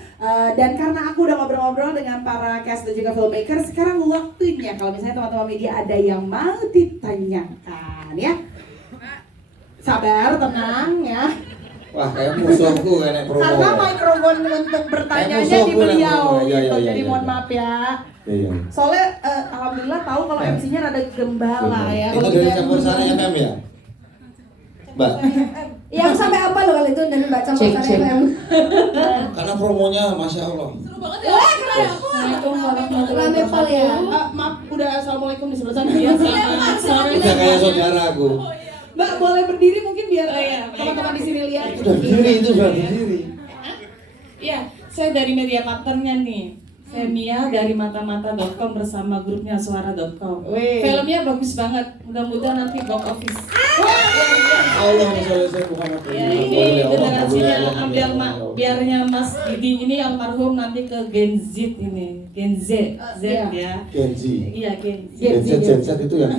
Dan karena aku udah ngobrol-ngobrol dengan para cast dan juga filmmaker, sekarang waktunya kalau misalnya teman-teman media ada yang mau ditanyakan ya. Sabar, tenang ya. Wah, kayak musuhku kayak promo. Karena mikrofon untuk bertanyanya di beliau gitu. Jadi mohon maaf ya. Soalnya alhamdulillah tahu kalau MC-nya rada gembala ya. Itu dari campur sari FM ya? Mbak. Yang sampai apa lo kalau itu dari Mbak Campur Sari FM? Karena promonya Masya Allah. Seru banget ya. Assalamualaikum warahmatullahi wabarakatuh. Maaf, udah assalamualaikum di sebelah sana. Sorry. Udah kayak saudara aku. Mbak boleh berdiri mungkin biar teman-teman di sini lihat. Udah berdiri. Iya, saya dari media partnernya nih. Saya Mia dari matamata.com bersama grupnya suara.com. Filmnya bagus banget. Mudah-mudahan nanti box office. Allah saya Muhammad. Ya, ini generasinya Ambiar biarnya Mas Didi ini almarhum nanti ke Gen Z ini. Gen Z ya. Gen Z. Iya, Gen Z. Gen Z itu ya.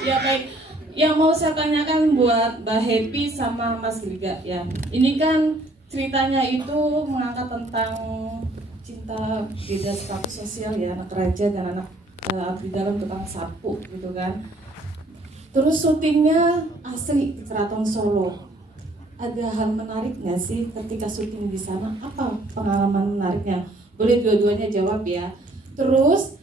Ya baik. Yang mau saya tanyakan buat Mbak Happy sama Mas Gilga ya. Ini kan ceritanya itu mengangkat tentang cinta beda status sosial ya, anak raja dan anak abdi dalam tukang sapu gitu kan. Terus syutingnya asli di Keraton Solo. Ada hal menarik nggak sih ketika syuting di sana? Apa pengalaman menariknya? Boleh dua-duanya jawab ya. Terus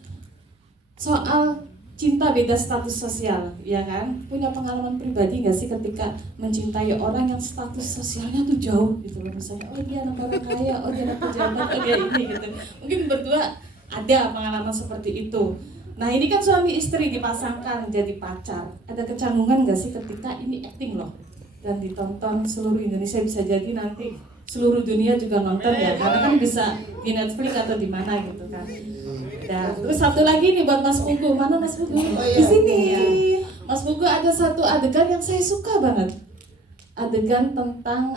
soal cinta beda status sosial, ya kan? Punya pengalaman pribadi nggak sih ketika mencintai orang yang status sosialnya tuh jauh gitu loh, misalnya oh dia anak orang kaya, oh dia anak pejabat, oh dia ini gitu. Mungkin berdua ada pengalaman seperti itu. Nah ini kan suami istri dipasangkan jadi pacar, ada kecanggungan nggak sih ketika ini acting loh dan ditonton seluruh Indonesia, bisa jadi nanti seluruh dunia juga nonton ya, karena kan bisa di Netflix atau di mana gitu kan. Nah, terus satu lagi nih buat Mas Pugu, mana Mas Pugu? Di sini. Ya. Mas Pugu ada satu adegan yang saya suka banget. Adegan tentang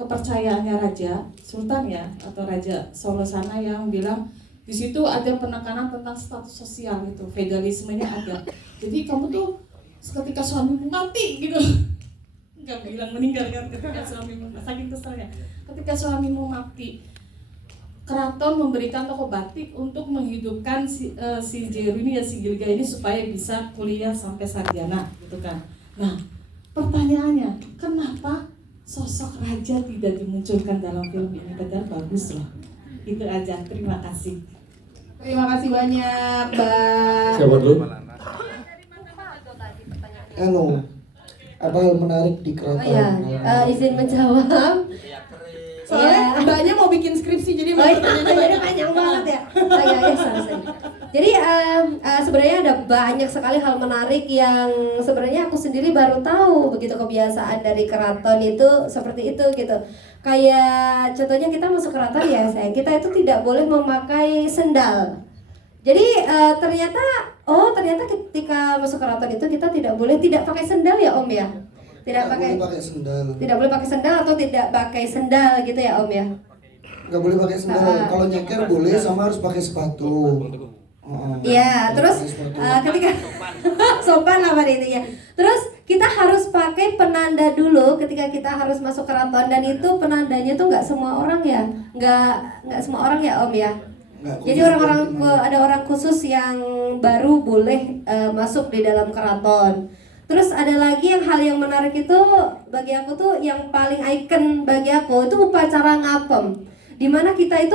kepercayaannya Raja Sultan ya, atau Raja Solo sana yang bilang di situ ada penekanan tentang status sosial gitu, feudalismenya ada. Jadi kamu tuh ketika suamimu mati gitu, nggak bilang meninggal kan, ketika suamimu saking keselnya, ketika suamimu mati, keraton memberikan toko batik untuk menghidupkan si Jeru ini ya, si Gilga ini supaya bisa kuliah sampai sarjana gitu kan. Nah pertanyaannya, kenapa sosok raja tidak dimunculkan dalam film ini? Padahal bagus loh. Itu aja, terima kasih. Terima kasih banyak Mbak. Siapa dulu? Apa hal menarik di keraton? Izin menjawab. Soalnya Iya. mbaknya mau bikin skripsi jadi mau Oh iya, pertanyaannya jadi banyak. panjang banget ya. Oh iya, iya, sorry. Jadi sebenarnya ada banyak sekali hal menarik yang sebenarnya aku sendiri baru tahu begitu kebiasaan dari keraton itu seperti itu gitu. Kayak contohnya kita masuk keraton ya, sayang, kita itu tidak boleh memakai sendal. Jadi ternyata ketika masuk keraton itu kita tidak pakai sendal ya Om ya. Tidak boleh pakai pakai sendal. Tidak boleh pakai sendal atau tidak pakai sendal gitu ya Om ya. Nggak boleh pakai sendal. Kalau nyeker boleh, sama harus pakai sepatu. Iya, terus ketika sopan lah pada intinya. Terus kita harus pakai penanda dulu ketika kita harus masuk keraton, dan itu penandanya tuh nggak semua orang ya, nggak semua orang ya Om ya. Jadi ada orang khusus yang baru boleh masuk di dalam keraton. Terus ada lagi hal yang menarik itu bagi aku tuh yang paling icon bagi aku itu upacara ngapem. Dimana kita itu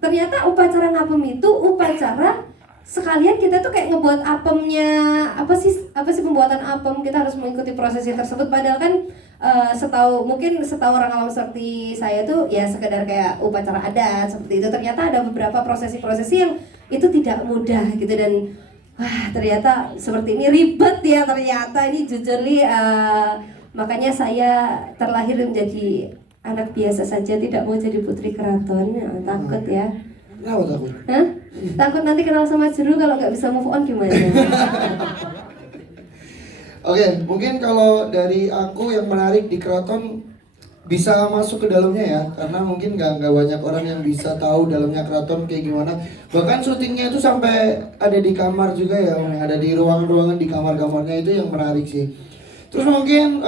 ternyata upacara ngapem itu upacara sekalian kita tuh kayak ngebuat apemnya, apa sih pembuatan apem, kita harus mengikuti prosesi tersebut. Padahal kan setahu orang awam seperti saya tuh ya sekedar kayak upacara adat seperti itu. Ternyata ada beberapa prosesi-prosesi yang itu tidak mudah gitu, dan wah ternyata seperti ini ribet ya ternyata ini jujur makanya saya terlahir menjadi anak biasa saja, tidak mau jadi putri keraton. Takut ya. Kenapa takut? Hah? Takut nanti kenal sama Jeru, kalau nggak bisa move on gimana? Oke, mungkin kalau dari aku yang menarik di keraton bisa masuk ke dalamnya ya, karena mungkin nggak banyak orang yang bisa tahu dalamnya keraton kayak gimana. Bahkan syutingnya itu sampai ada di kamar juga ya, ada di ruangan-ruangan di kamar-kamarnya, itu yang menarik sih. Terus mungkin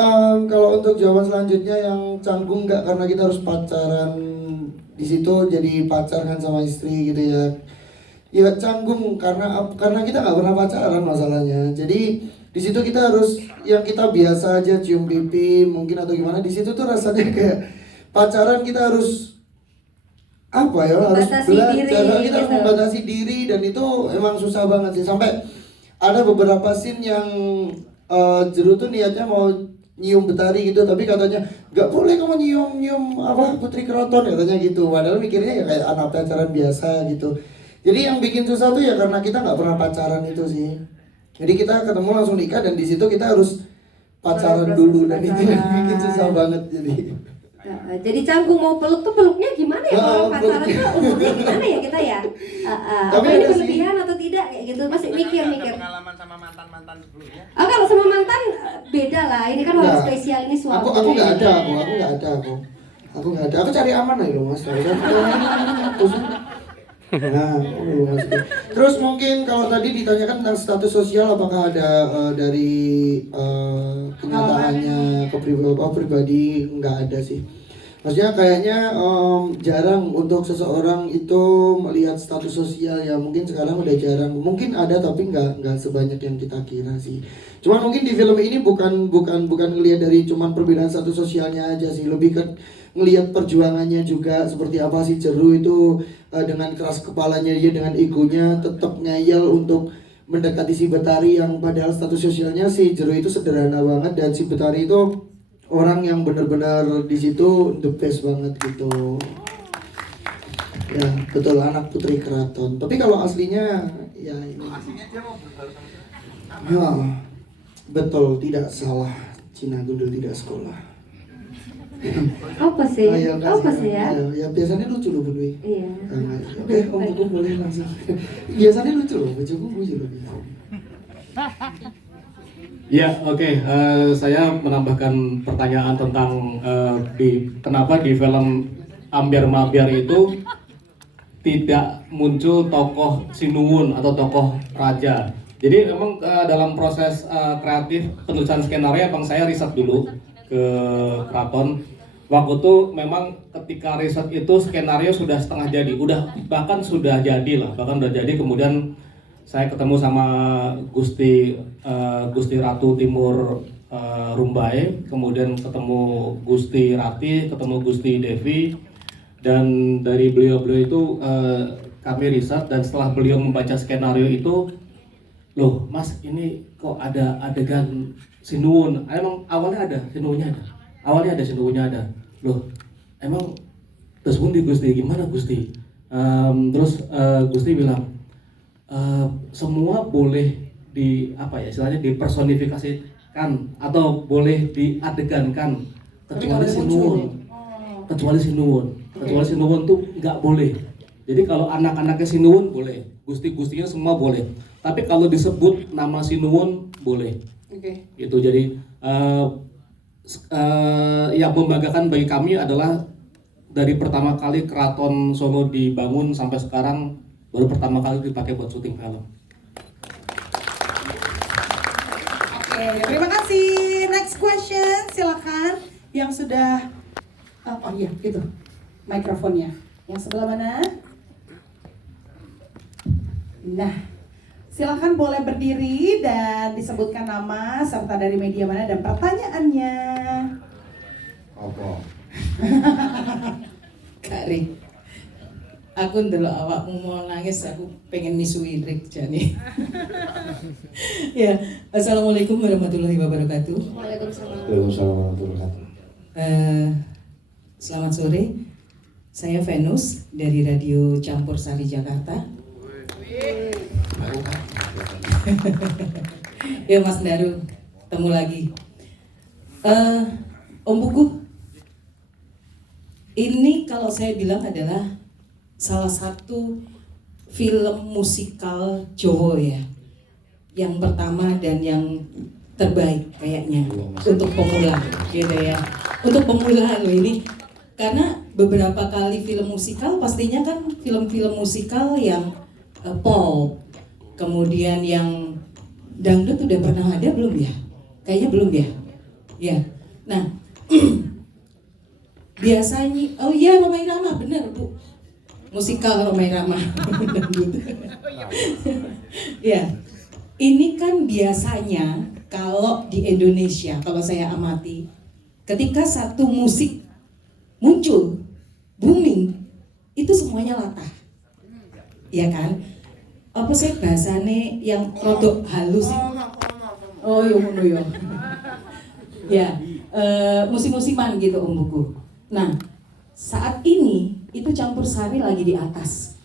kalau untuk jawaban selanjutnya yang canggung nggak, karena kita harus pacaran di situ, jadi pacar kan sama istri gitu ya. Ya canggung karena kita nggak pernah pacaran masalahnya. Jadi di situ kita harus yang kita biasa aja cium pipi mungkin atau gimana, di situ tuh rasanya kayak pacaran kita harus apa ya, harus belajar, kita harus membatasi diri, dan itu emang susah banget sih. Sampai ada beberapa scene yang Jeru tuh niatnya mau nyium Betari gitu, tapi katanya nggak boleh kamu nyium apa putri keraton katanya gitu. Padahal mikirnya ya kayak anak pacaran biasa gitu. Jadi yang bikin susah tuh ya karena kita nggak pernah pacaran itu sih. Jadi kita ketemu langsung nikah, dan di situ kita harus pacaran dulu, dan itu yang bikin susah banget jadi. Jadi canggung mau peluk tuh peluknya gimana ya, kalau pacaran tuh umurnya gimana ya kita ya? Apa ini berlebihan atau tidak kayak gitu, masih mikir. Pengalaman sama mantan sebelumnya? Kalau sama mantan beda lah, ini kan orang spesial, ini suatu. Aku nggak ada. Aku cari aman aja loh mas. Nah, terus mungkin kalau tadi ditanyakan tentang status sosial, apakah ada dari kenyataannya ke pribadi, nggak ada sih. Maksudnya kayaknya jarang untuk seseorang itu melihat status sosial ya, mungkin sekarang udah jarang. Mungkin ada tapi nggak sebanyak yang kita kira sih. Cuman mungkin di film ini bukan ngelihat dari cuman perbedaan status sosialnya aja sih, lebih ke ngelihat perjuangannya juga, seperti apa sih Jeru itu dengan keras kepalanya dia, dengan egonya tetap ngeyel untuk mendekati si Betari, yang padahal status sosialnya si Jeru itu sederhana banget, dan si Betari itu orang yang benar-benar di situ the best banget gitu. Ya betul, anak putri keraton. Tapi kalau aslinya ya ini. Aslinya dia mau berbaur sama siapa? Ya, betul, tidak salah. Cina Gundul tidak sekolah. Apa sih? Apa sih ya? Ya biasanya lucu loh Bun Wi. Iya. Oke, Om Buku boleh langsung. Biasanya lucu loh, bajuku lucu loh. Ya, oke. Saya menambahkan pertanyaan tentang kenapa di film Ambyar Mabyar itu tidak muncul tokoh Sinuwun atau tokoh raja. Jadi memang dalam proses kreatif penulisan skenario, emang saya riset dulu ke keraton. Waktu itu memang ketika riset itu skenario sudah setengah jadi, bahkan sudah jadi. Kemudian saya ketemu sama Gusti Ratu Timur Rumbai, kemudian ketemu Gusti Rati, ketemu Gusti Devi, dan dari beliau itu kami riset, dan setelah beliau membaca skenario itu, loh Mas, ini kok ada adegan Sinuwun? Emang awalnya ada Sinuwunnya ada. Loh, emang terus pundi Gusti, gimana Gusti? Terus Gusti bilang semua boleh istilahnya dipersonifikasikan atau boleh diadegankan kecuali Sinuwun tuh nggak boleh. Jadi kalau anak-anaknya Sinuwun boleh, Gusti-gustinya semua boleh. Tapi kalau disebut nama Sinuwun boleh. Oke. Gitu. Jadi yang membanggakan bagi kami adalah dari pertama kali Keraton Solo dibangun sampai sekarang baru pertama kali dipakai buat syuting film. Oke, terima kasih. Next question, silakan. Yang sudah, oh iya, itu mikrofonnya. Yang sebelah mana? Nah, silakan boleh berdiri dan disebutkan nama serta dari media mana dan pertanyaannya. Apa? Kari, aku ndelok awakmu mau nangis, aku pengen misui Rik jane. Ya, assalamualaikum warahmatullahi wabarakatuh. Waalaikumsalam. Waalaikumsalam warahmatullahi wabarakatuh. Selamat sore, saya Venus dari Radio Campur Sari Jakarta. Ya Mas Daru, ketemu lagi. Om Buku, ini kalau saya bilang adalah salah satu film musikal Jawa ya, yang pertama dan yang terbaik kayaknya untuk pemula, gitu ya. Untuk pemula loh ini, karena beberapa kali film musikal pastinya kan film-film musikal yang pop, kemudian yang dangdut udah pernah ada belum ya? Kayaknya belum ya. Ya. Nah, biasanya, oh iya Romai Rama, bener Bu. Musikal Romai Rama. Ya. Ini kan biasanya kalau di Indonesia, kalau saya amati, ketika satu musik muncul, booming, itu semuanya latah. Ya kan? Apa sih bahasane yang rodok halus? Oh iya ngono ya. Ya, musim-musiman gitu Om Buku. Nah, saat ini itu Campur Sari lagi di atas.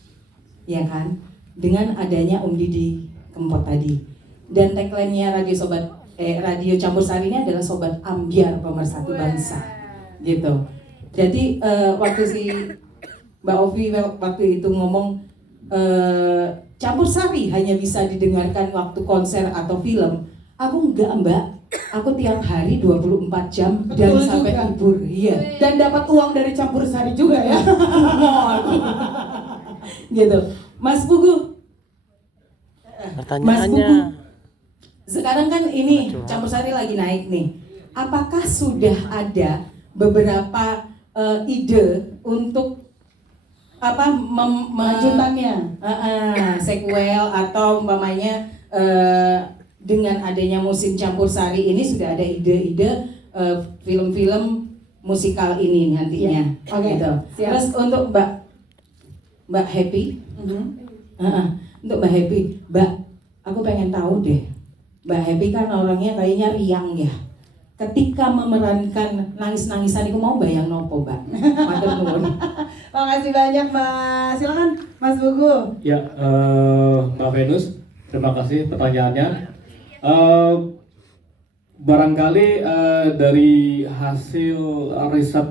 Ya kan? Dengan adanya Om Didi Kempot tadi. Dan tagline-nya Radio Campur Sari ini adalah Sobat Ambyar Pemersatu Bangsa. Gitu. Jadi waktu si Mbak Ovi waktu itu ngomong Campur Sari hanya bisa didengarkan waktu konser atau film. Aku enggak Mbak, aku tiap hari 24 jam dan Betul sampai juga. libur. Iya. Dan dapat uang dari Campur Sari juga ya. Gitu. Mas Pugu. Mas Pugu. Sekarang kan ini Campur Sari lagi naik nih. Apakah sudah ada beberapa ide untuk Lanjutannya? sequel atau umpamanya dengan adanya musim Campur Sari ini sudah ada ide-ide film-film musikal ini nantinya. Oke, Gitu. siap. Terus untuk Mbak Happy, untuk Mbak Happy, aku pengen tahu deh, Mbak Happy kan orangnya kayaknya riang ya. Ketika memerankan nangis-nangisan itu mau bayang nopo, Mbak? Matur nuwun. Makasih banyak Mas. Silakan Mas Bugu. Ya, Mbak Venus, terima kasih pertanyaannya. Barangkali dari hasil riset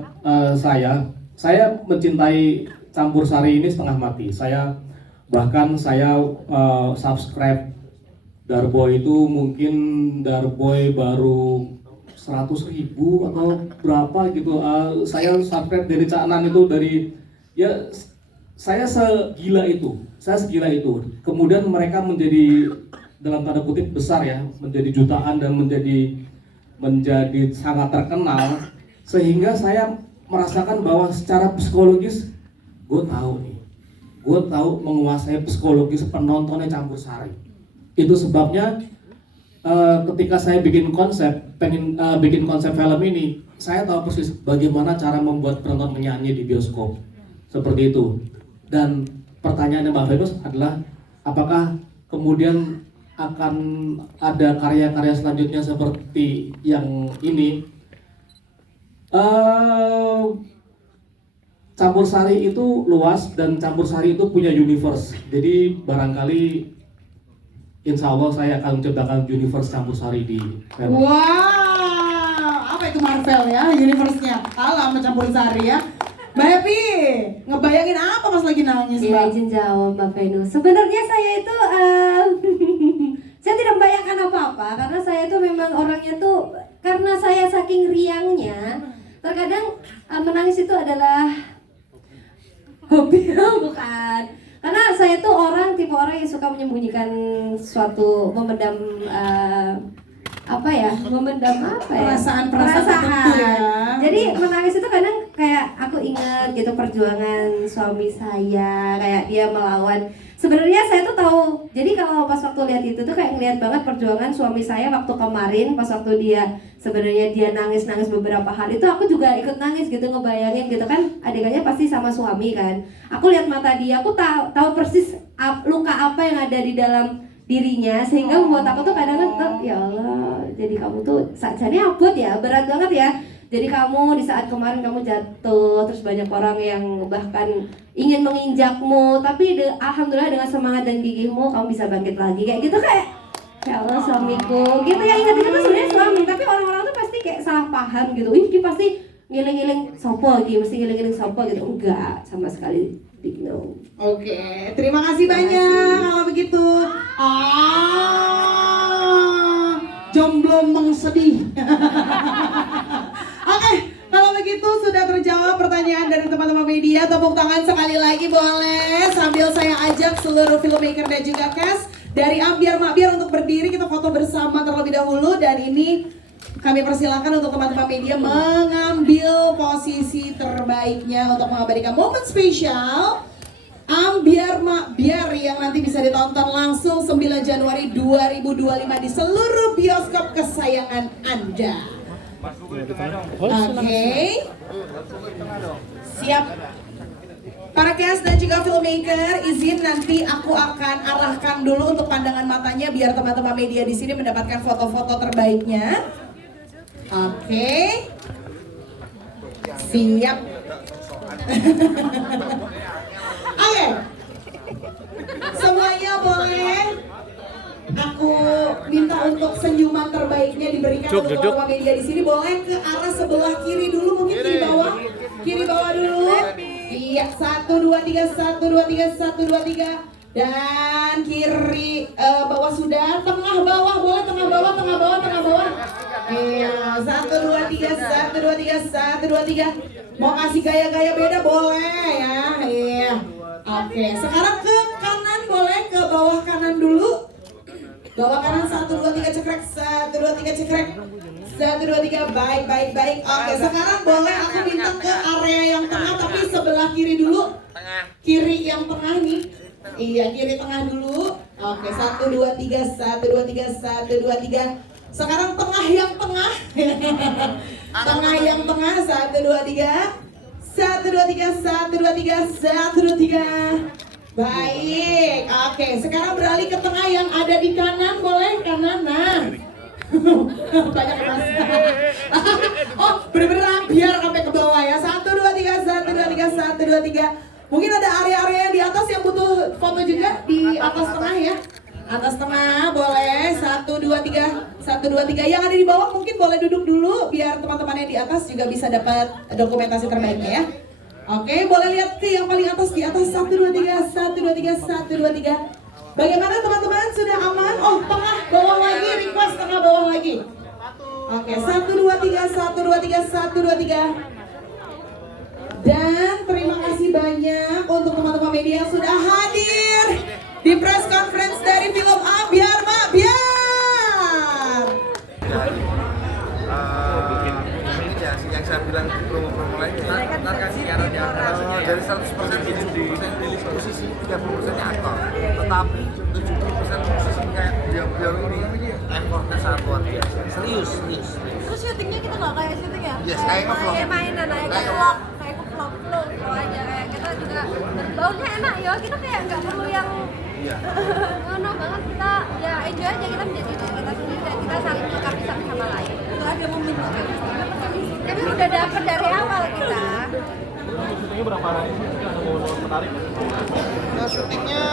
saya mencintai Campur Sari ini setengah mati. Saya subscribe Darboy itu mungkin Darboy baru 100.000 atau berapa gitu. Saya subscribe dari Cak Nan itu saya segila itu. Kemudian mereka menjadi dalam tanda kutip besar ya, menjadi jutaan dan menjadi sangat terkenal, sehingga saya merasakan bahwa secara psikologis gue tahu menguasai psikologis penontonnya Campur Sari. Itu sebabnya ketika saya bikin konsep film ini, saya tahu persis bagaimana cara membuat penonton menyanyi di bioskop seperti itu. Dan pertanyaannya Mbak Venus adalah apakah kemudian akan ada karya-karya selanjutnya seperti yang ini? Campur Sari itu luas dan Campur Sari itu punya universe. Jadi barangkali insya Allah saya akan menciptakan universe Campur Sari di film. Wow, apa itu Marvel ya, universe-nya? Kalah sama Campur Sari ya. Mbak Happy, ngebayangin apa pas lagi nangis, Iya, Mbak? izin jawab Mbak Venus. Sebenarnya saya itu saya tidak membayangkan apa-apa karena saya itu memang orangnya tuh karena saya saking riangnya terkadang menangis itu adalah hobi bukan. Karena saya tuh tipe orang yang suka menyembunyikan suatu memendam Perasaan perasaan. ya. Jadi menangis itu kadang kayak aku ingat gitu perjuangan suami saya, kayak dia melawan. Sebenarnya saya tuh tahu. Jadi kalau pas waktu lihat itu tuh kayak ngeliat banget perjuangan suami saya waktu kemarin pas waktu dia sebenarnya dia nangis beberapa hari itu aku juga ikut nangis gitu ngebayangin gitu kan adegannya pasti sama suami kan. Aku lihat mata dia, aku tahu persis luka apa yang ada di dalam dirinya sehingga membuat aku tuh kadang-kadang ya Allah, jadi kamu tuh sajane abot ya, berat banget ya. Jadi kamu di saat kemarin kamu jatuh, terus banyak orang yang bahkan ingin menginjakmu, tapi alhamdulillah dengan semangat dan gigihmu kamu bisa bangkit lagi kayak gitu kayak ya Allah suamiku gitu ya. Ingat-ingat tuh sebenarnya suami, tapi orang-orang tuh pasti kayak salah paham gitu. Dia pasti ngiling-ngiling sopo gitu, mesti ngiling-ngiling sopo gitu. Enggak, sama sekali big no. Oke, terima kasih banyak kalau begitu. Jomblo mengsedih. Oke, kalau begitu sudah terjawab pertanyaan dari teman-teman media. Tepuk tangan sekali lagi boleh sambil saya ajak seluruh filmmaker dan juga cast dari Ambiar Makbiar untuk berdiri, kita foto bersama terlebih dahulu. Dan ini kami persilakan untuk teman-teman media mengambil posisi terbaiknya untuk mengabadikan momen spesial Ambiar Makbiar yang nanti bisa ditonton langsung 9 Januari 2025 di seluruh bioskop kesayangan Anda. Oke. Siap. Para cast dan juga filmmaker, izin nanti aku akan arahkan dulu untuk pandangan matanya biar teman-teman media di sini mendapatkan foto-foto terbaiknya. Oke. Siap. Oke. Semuanya boleh. Aku minta untuk senyuman terbaiknya diberikan untuk teman-teman media di sini. Boleh ke arah sebelah kiri dulu, mungkin kiri bawah. Kiri bawah dulu. Iya, 1 2 3 1 2 3 1 2 3. Dan kiri bawah sudah, tengah bawah boleh, tengah bawah. Iya, 1 2 3 1 2 3 1 2 3. Mau kasih gaya-gaya beda boleh ya. Iya. Oke, sekarang ke kanan boleh, ke bawah kanan dulu. Bawah kanan 1 2 3 cekrek, 1 2 3 cekrek. 1 2 3 baik. Oke, sekarang boleh aku minta ke area yang tengah tapi sebelah kiri dulu. Kiri yang tengah nih. Iya, kiri tengah dulu. Oke, 1 2 3 1 2 3 1 2 3. Sekarang tengah yang tengah. Tengah yang tengah 1 2 3. 1 2 3 1 2 3 1 2 3. Baik. Oke, sekarang beralih ke tengah yang ada di kanan, boleh kanan. Nah. Banyak mas. Oh, bener-bener biar sampai ke bawah ya. 1 2 3 1 2 3 1 2 3. Mungkin ada area-area yang di atas yang butuh foto juga di atas tengah ya. Atas tengah boleh 1 2 3 1 2 3. Yang ada di bawah mungkin boleh duduk dulu biar teman-teman yang di atas juga bisa dapat dokumentasi terbaiknya ya. Oke, boleh lihat ke yang paling atas di atas 1 2 3 1 2 3 1 2 3. Bagaimana teman-teman, sudah aman? Oh, tengah bawah lagi, request tengah bawah lagi. Oke, 1 2 3 1 2 3 1 2 3. Dan terima kasih banyak untuk teman-teman media yang sudah hadir di press conference dari film Ambiar Makbiar. Yang saya bilang promo-promo lainnya ntar kasih dari 100% di posisi 30%-nya aktor, tetapi 70% posisi kayak beliau ini effortnya sangat luar biasa, serius. Terus syutingnya kita nggak kayak syuting ya? Yes, kayak ngevlog. Kayak mainan, kayak vlog, kayak vlog aja, kayak kita juga baunya enak ya, kita kayak nggak perlu yang ngono banget, kita ya enjoy aja, kita menjadi diri kita sendiri dan kita saling melengkapi satu sama lain. Itu ada momen tapi udah dapet dari awal kita. syutingnya berapa hari? Mungkin ada momen menarik? Nah, syutingnya